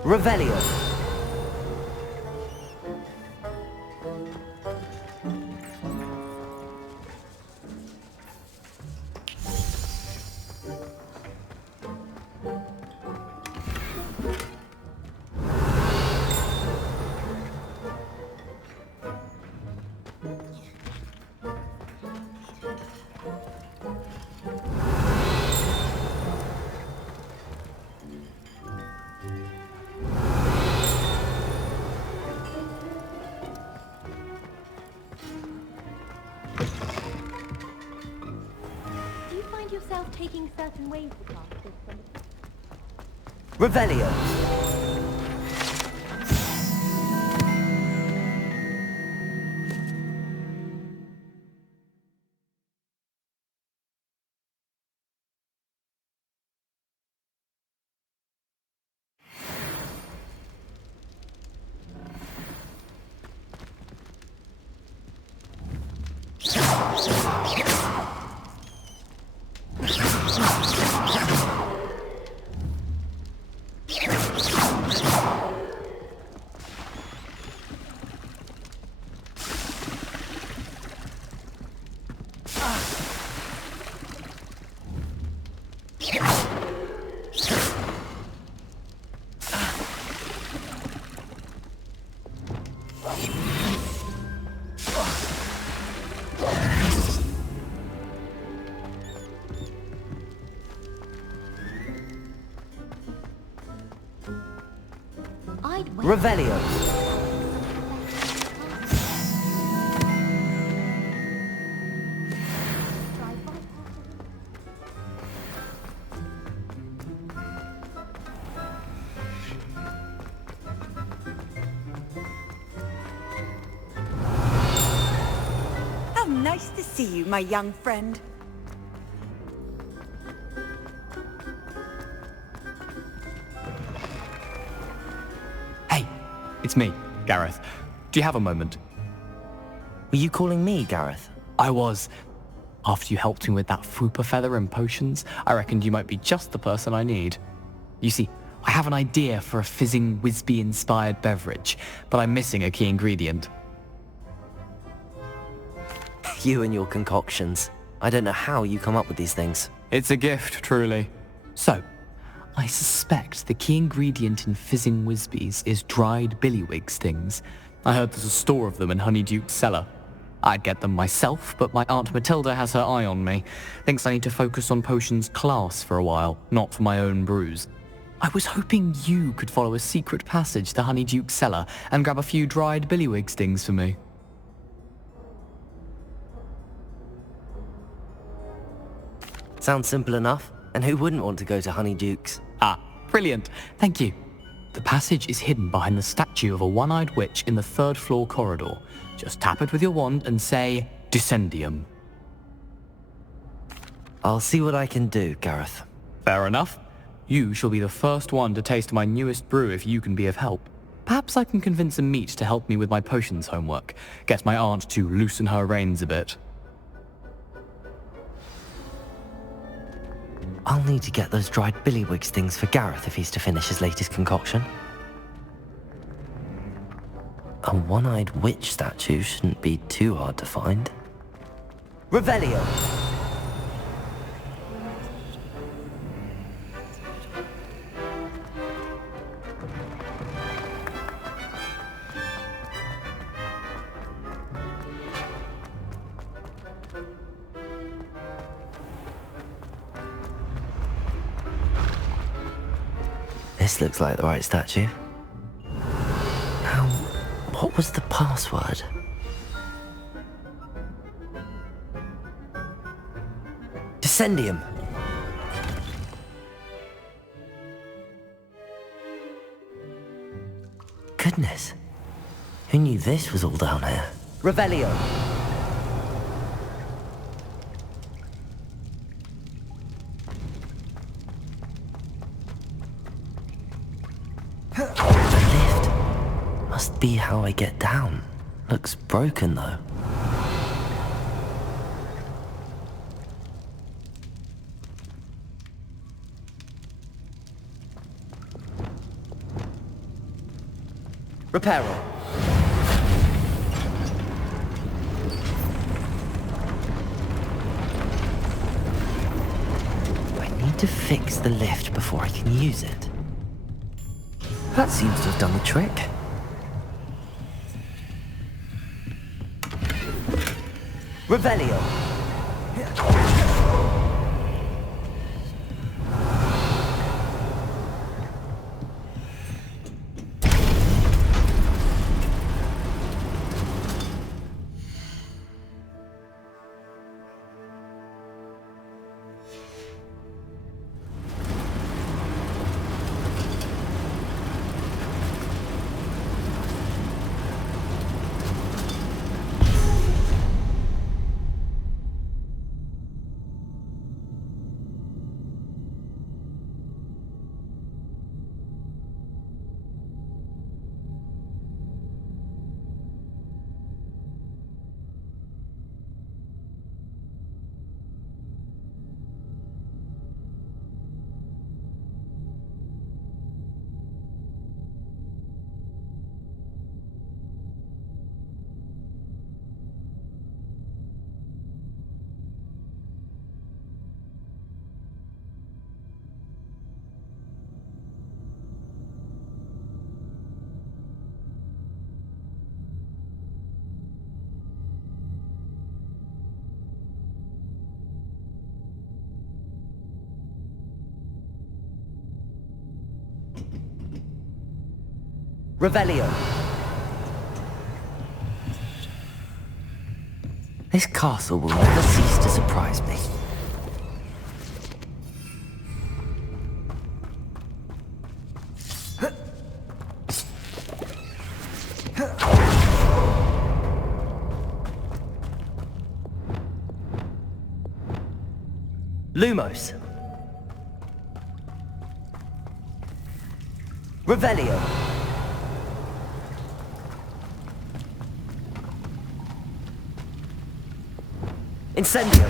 Revelio. Do you find yourself taking certain ways to classes from Revelio. Revelio. How nice to see you, my young friend. It's me, Gareth. Do you have a moment? Were you calling me, Gareth? I was. After you helped me with that fupa feather and potions, I reckoned you might be just the person I need. You see, I have an idea for a fizzing Wisby-inspired beverage, but I'm missing a key ingredient. You and your concoctions. I don't know how you come up with these things. It's a gift, truly. So, I suspect the key ingredient in fizzing Wisbies is dried billywig stings. I heard there's a store of them in Honeyduke's cellar. I'd get them myself, but my Aunt Matilda has her eye on me. Thinks I need to focus on potions class for a while, not for my own brews. I was hoping you could follow a secret passage to Honeyduke's cellar and grab a few dried billywig stings for me. Sounds simple enough. And who wouldn't want to go to Honeyduke's? Ah, brilliant. Thank you. The passage is hidden behind the statue of a one-eyed witch in the 3rd floor corridor. Just tap it with your wand and say, Descendium. I'll see what I can do, Gareth. Fair enough. You shall be the first one to taste my newest brew if you can be of help. Perhaps I can convince a meat to help me with my potions homework. Get my aunt to loosen her reins a bit. I'll need to get those dried billywig stings for Gareth if he's to finish his latest concoction. A one-eyed witch statue shouldn't be too hard to find. Revelio! This looks like the right statue. Now, what was the password? Descendium! Goodness. Who knew this was all down here? Revelio! Must be how I get down. Looks broken though. Reparo. I need to fix the lift before I can use it. That seems to have done the trick. Revelio. Revelio. This castle will never cease to surprise me. Lumos. Revelio. Incendio.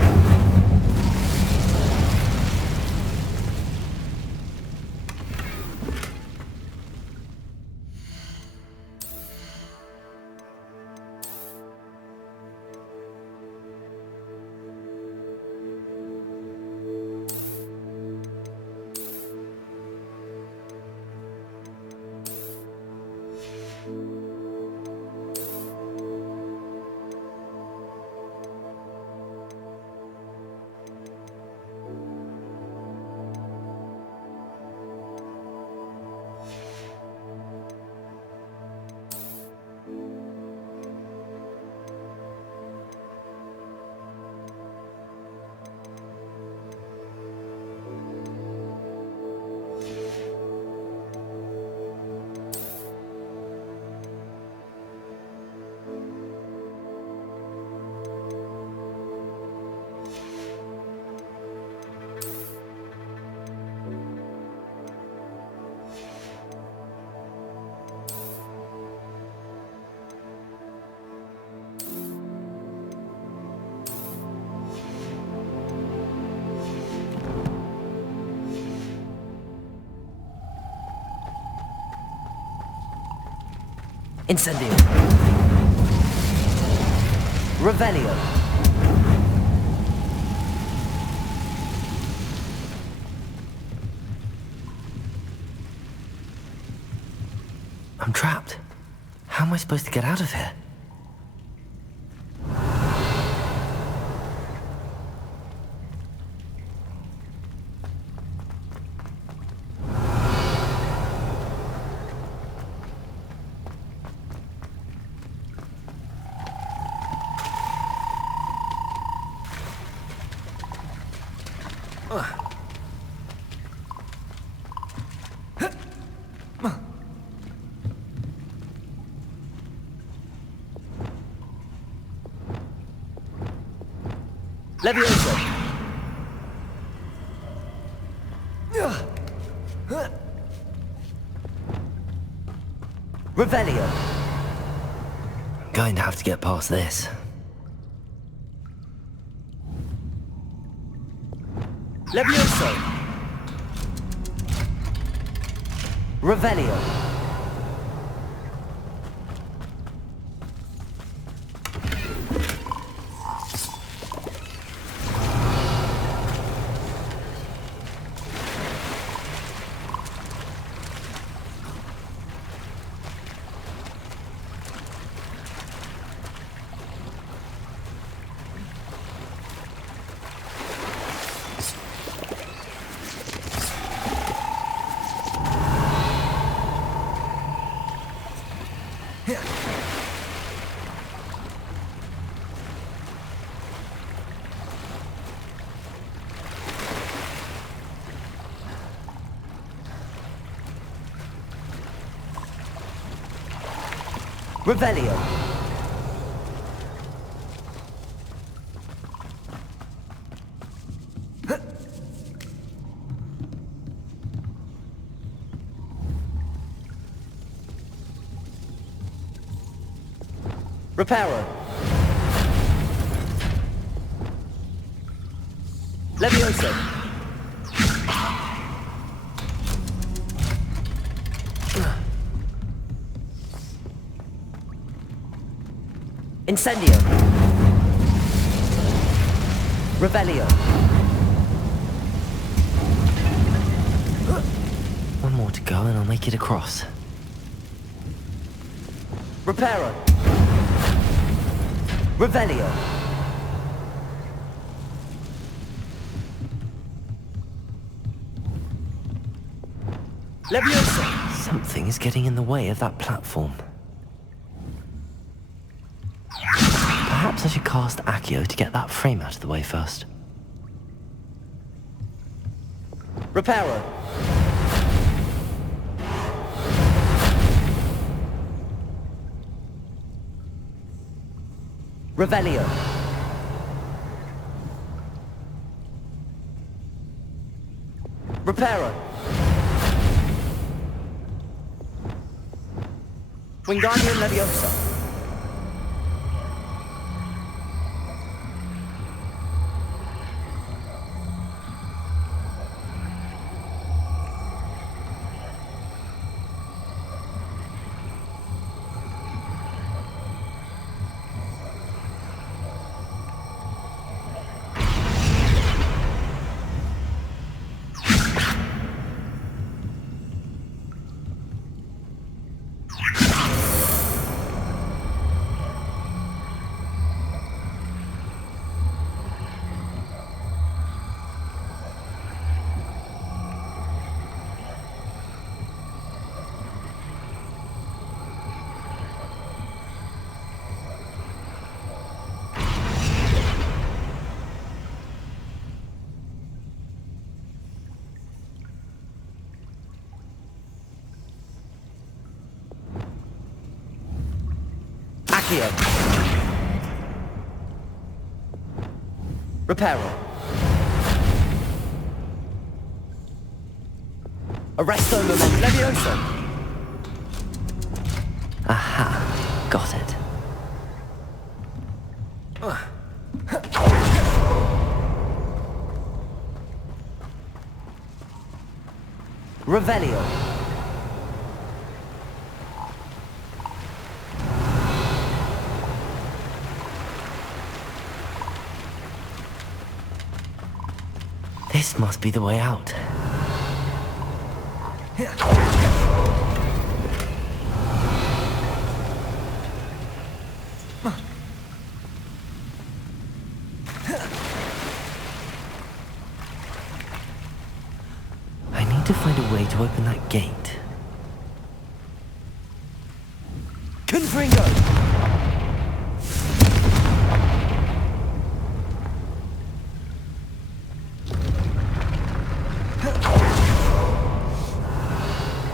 Incendio. Revelio. I'm trapped. How am I supposed to get out of here? Levioso. Revelio. Going to have to get past this. Levioso. Revelio. Revelio. Reparo. Levioso. Incendio. Revelio. One more to go and I'll make it across. Reparo. Revelio. Leviosa. Something is getting in the way of that platform. Perhaps I should cast Accio to get that frame out of the way first. Reparo. Revelio. Reparo. Wingardium Leviosa. Accio. Reparo. Arresto Momento Levioso. Aha, got it. Revelio. This must be the way out. I need to find a way to open that gate. Confringo!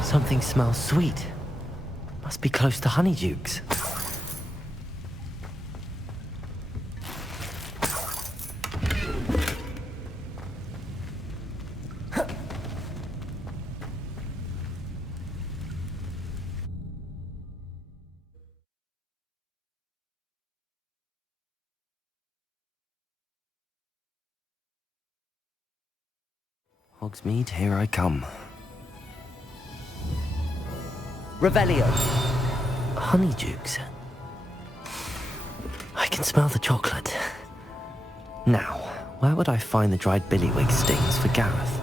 Something smells sweet. Must be close to Honeydukes. Hogsmeade, here I come. Revelio. Honeydukes. I can smell the chocolate. Now, where would I find the dried billywig stings for Gareth?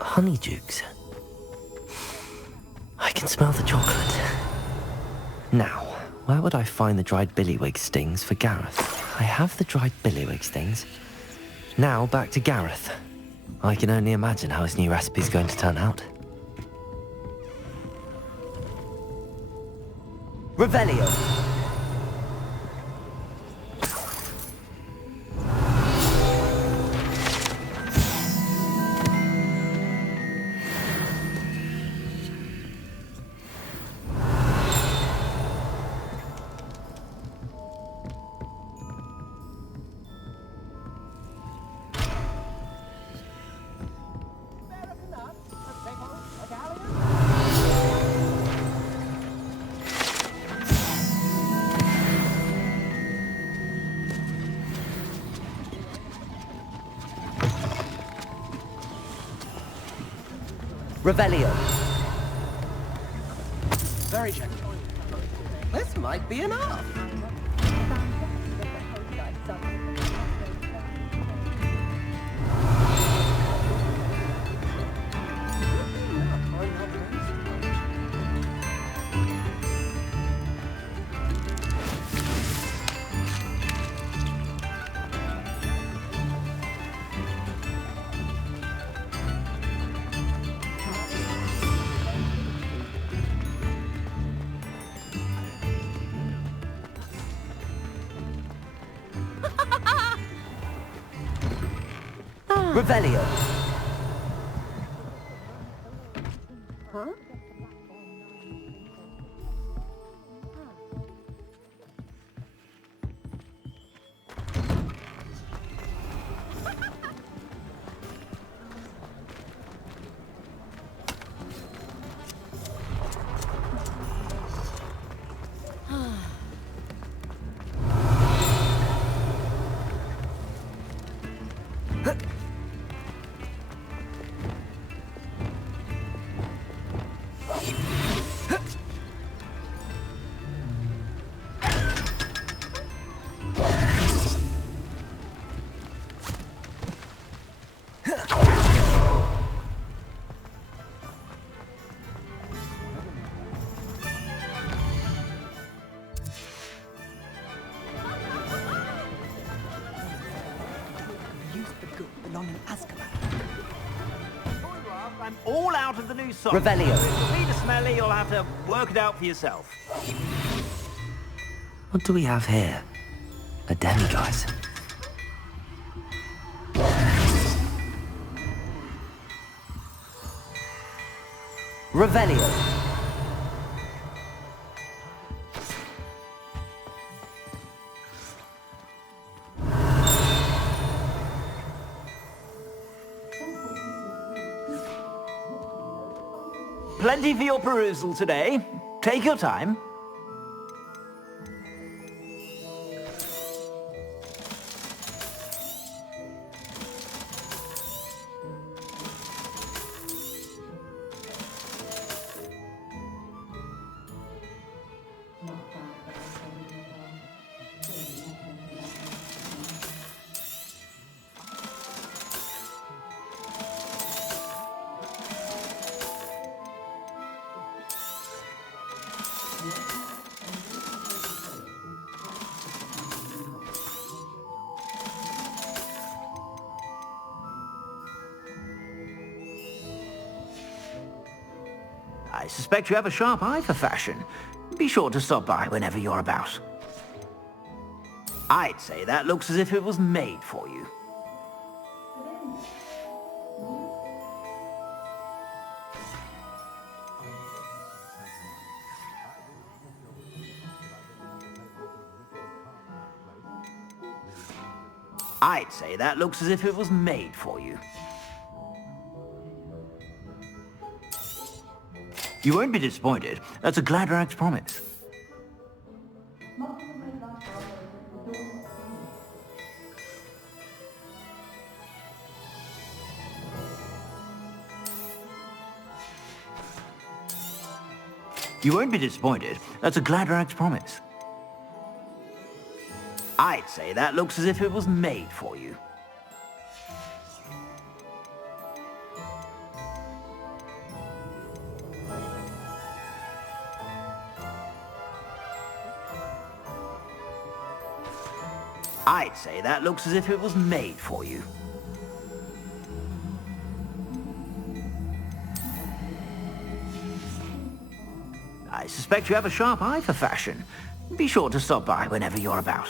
Honeydukes. I can smell the chocolate. Now, Where would I find the dried billywig stings for Gareth? I have the dried billywig stings. Now back to Gareth. I can only imagine how his new recipe's going to turn out. Revelio! Revelio. Very gentle. This might be enough. Revelio. Huh? I'm all out of the new song. Revelio. If you'll be smelly, you'll have to work it out for yourself. What do we have here? A demiguise. Revelio. Plenty for your perusal today. Take your time. I suspect you have a sharp eye for fashion. Be sure to stop by whenever you're about. I'd say that looks as if it was made for you. I'd say that looks as if it was made for you. You won't be disappointed. That's a Gladrag's promise. You won't be disappointed. That's a Gladrag's promise. I'd say that looks as if it was made for you. I'd say that looks as if it was made for you. I suspect you have a sharp eye for fashion. Be sure to stop by whenever you're about.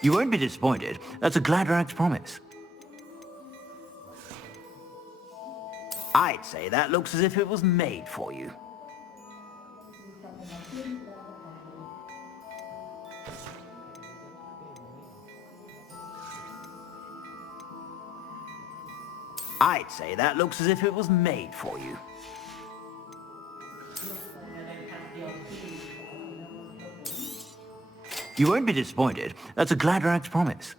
You won't be disappointed. That's a Gladrag's promise. I'd say that looks as if it was made for you. I'd say that looks as if it was made for you. You won't be disappointed. That's a Gladrag's promise.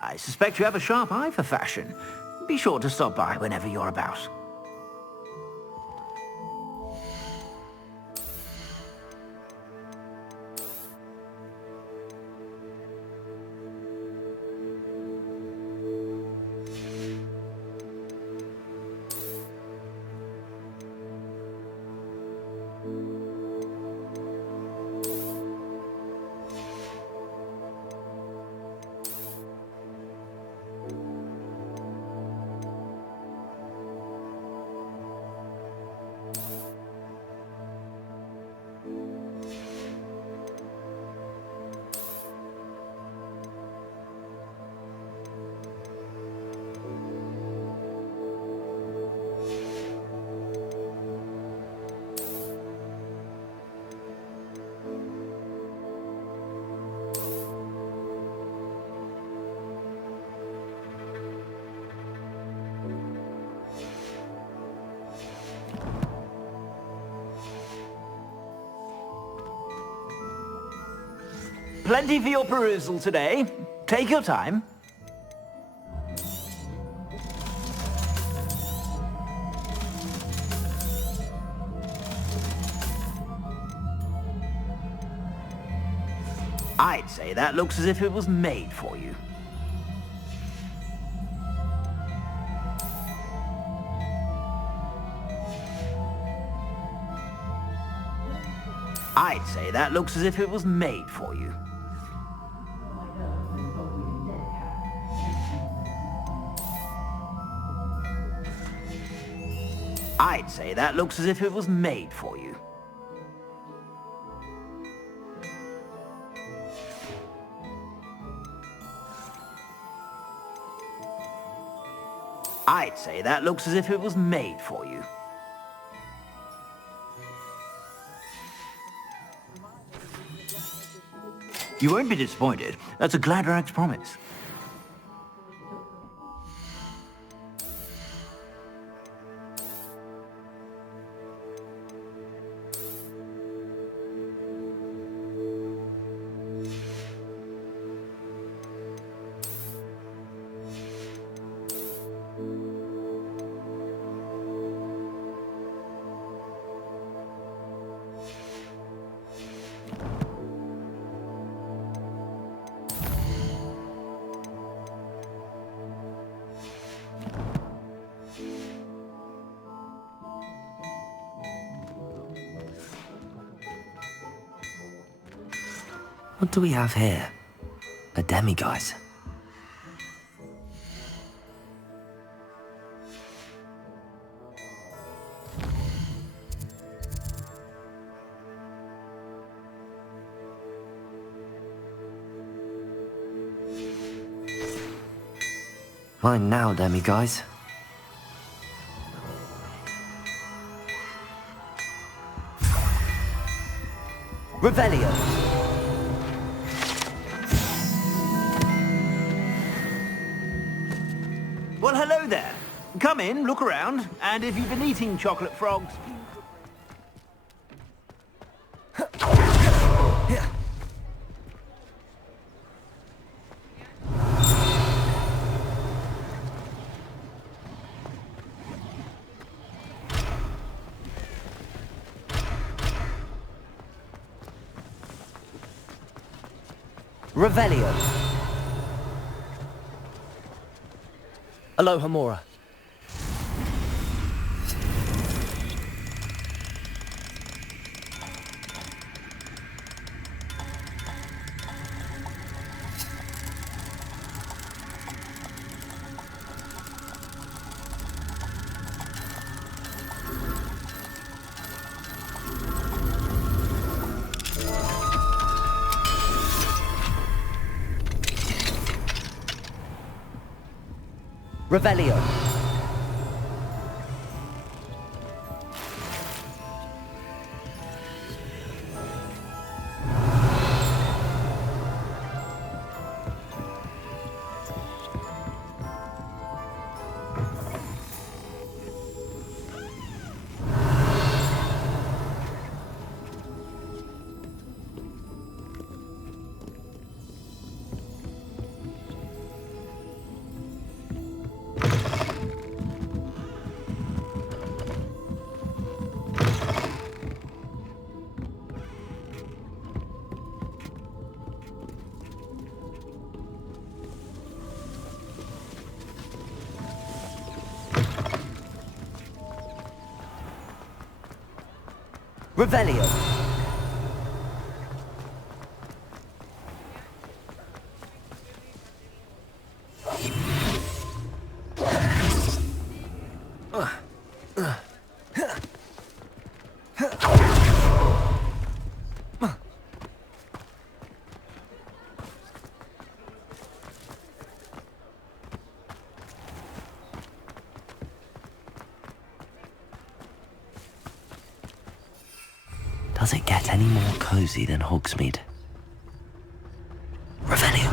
I suspect you have a sharp eye for fashion. Be sure to stop by whenever you're about. Plenty for your perusal today. Take your time. I'd say that looks as if it was made for you. I'd say that looks as if it was made for you. I'd say that looks as if it was made for you. I'd say that looks as if it was made for you. You won't be disappointed. That's a Gladrag's promise. What do we have here? A demiguise. Fine now, demiguise. Revelio. Well, hello there. Come in, look around, and if you've been eating chocolate frogs... Revelio. Alohomora. Revelio. Revelio. Does it get any more cozy than Hogsmeade? Revelio.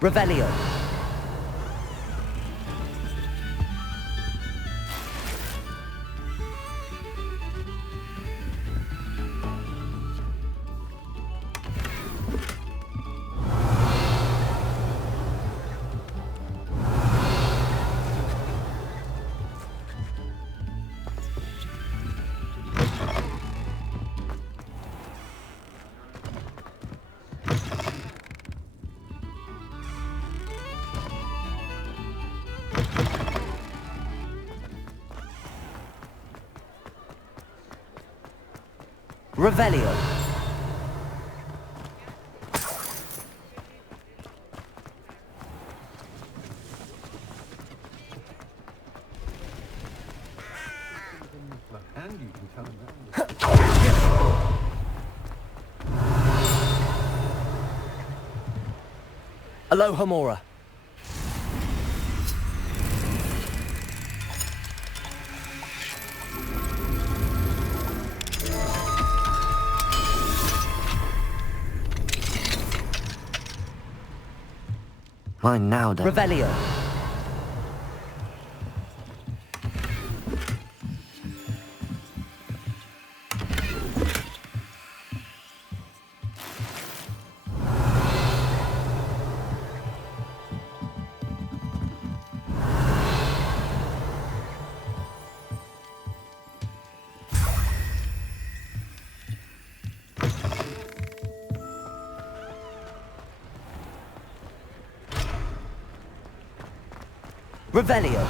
Revelio. Revelio. And you can tell him Alohomora. Mine now, then. Revelio. Revelio.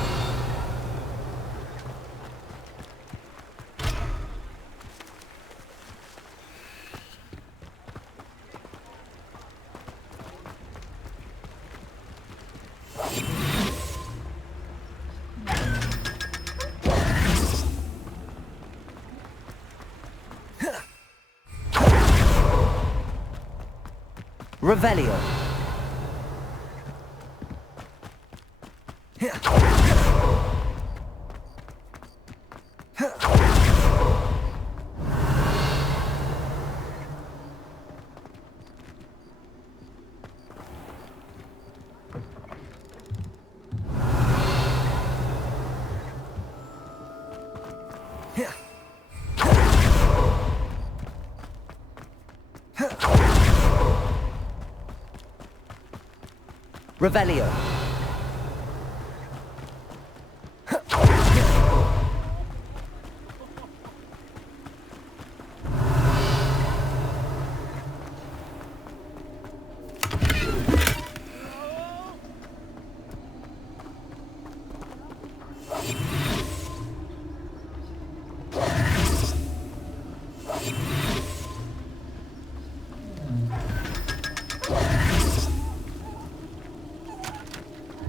Revelio. Revelio.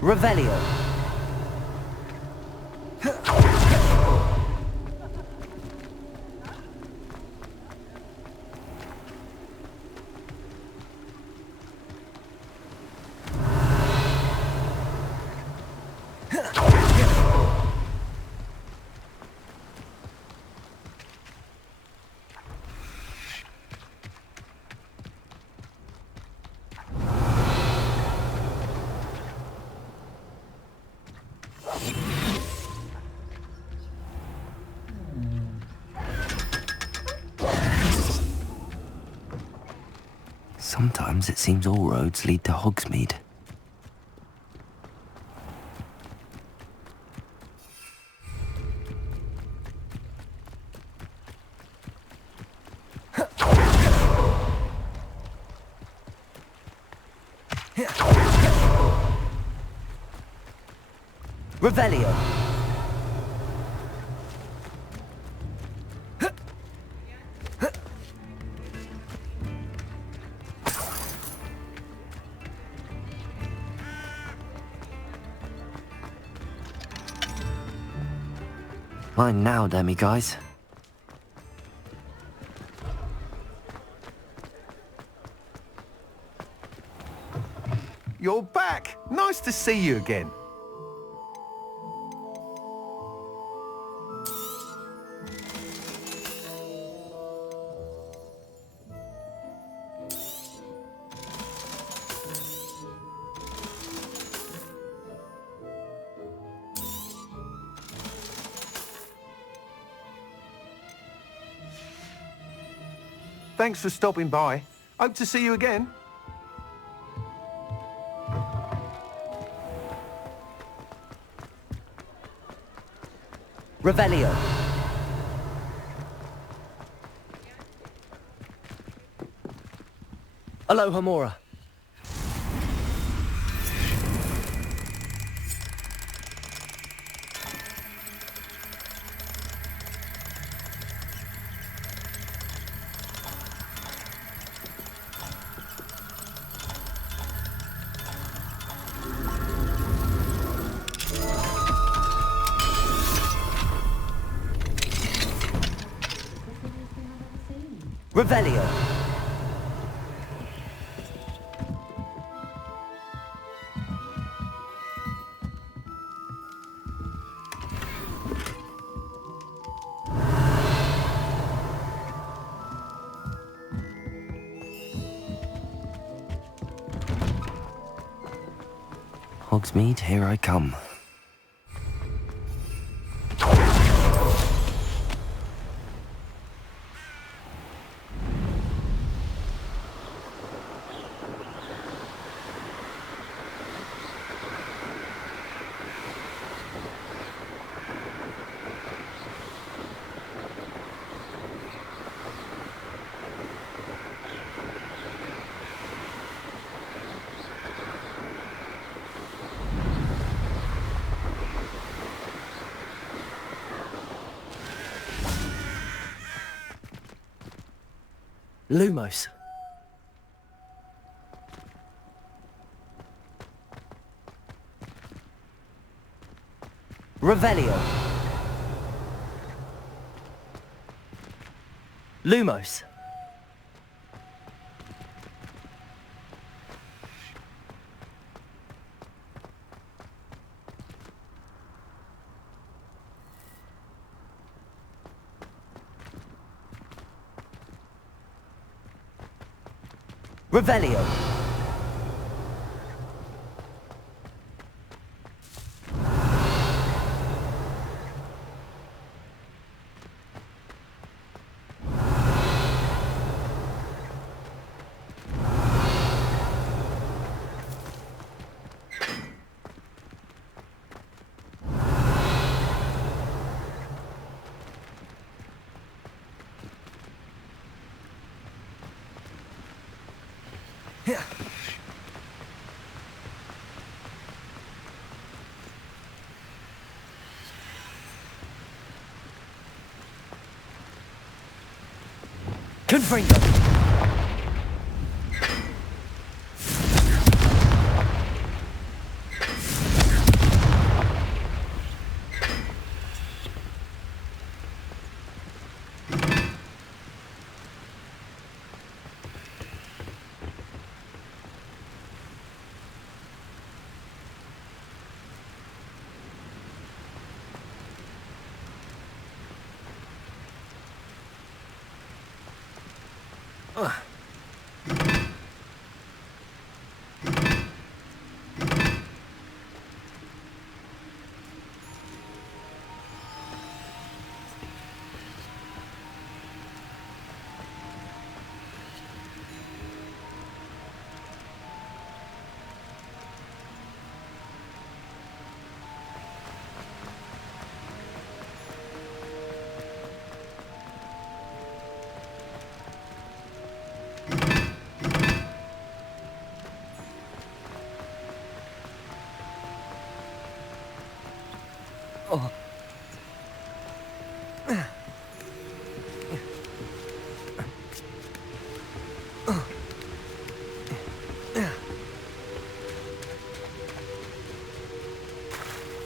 Revelio. Sometimes it seems all roads lead to Hogsmeade. Revelio. Mine now, Demi guys. You're back! Nice to see you again. Thanks for stopping by. Hope to see you again. Revelio. Alohomora. Revelio. Hogsmeade, here I come. Lumos. Revelio. Lumos. Revelio. Confringo! Oh.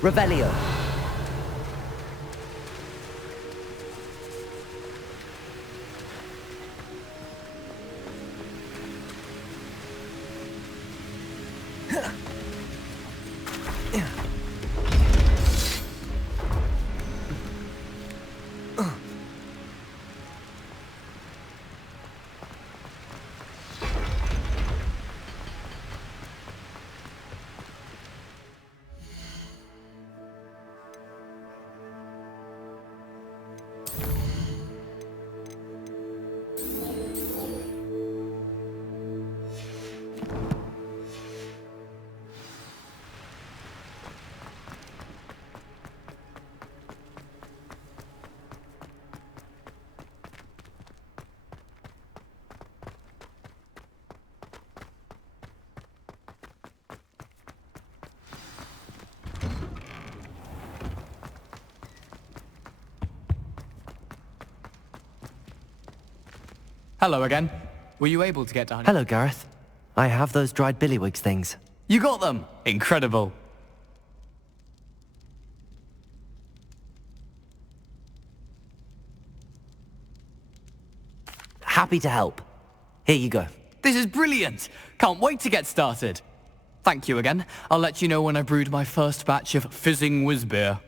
Revelio. Hello again. Were you able to get to Honey? Hello, Gareth. I have those dried billywigs things. You got them! Incredible. Happy to help. Here you go. This is brilliant! Can't wait to get started. Thank you again. I'll let you know when I brewed my first batch of fizzing whiz beer.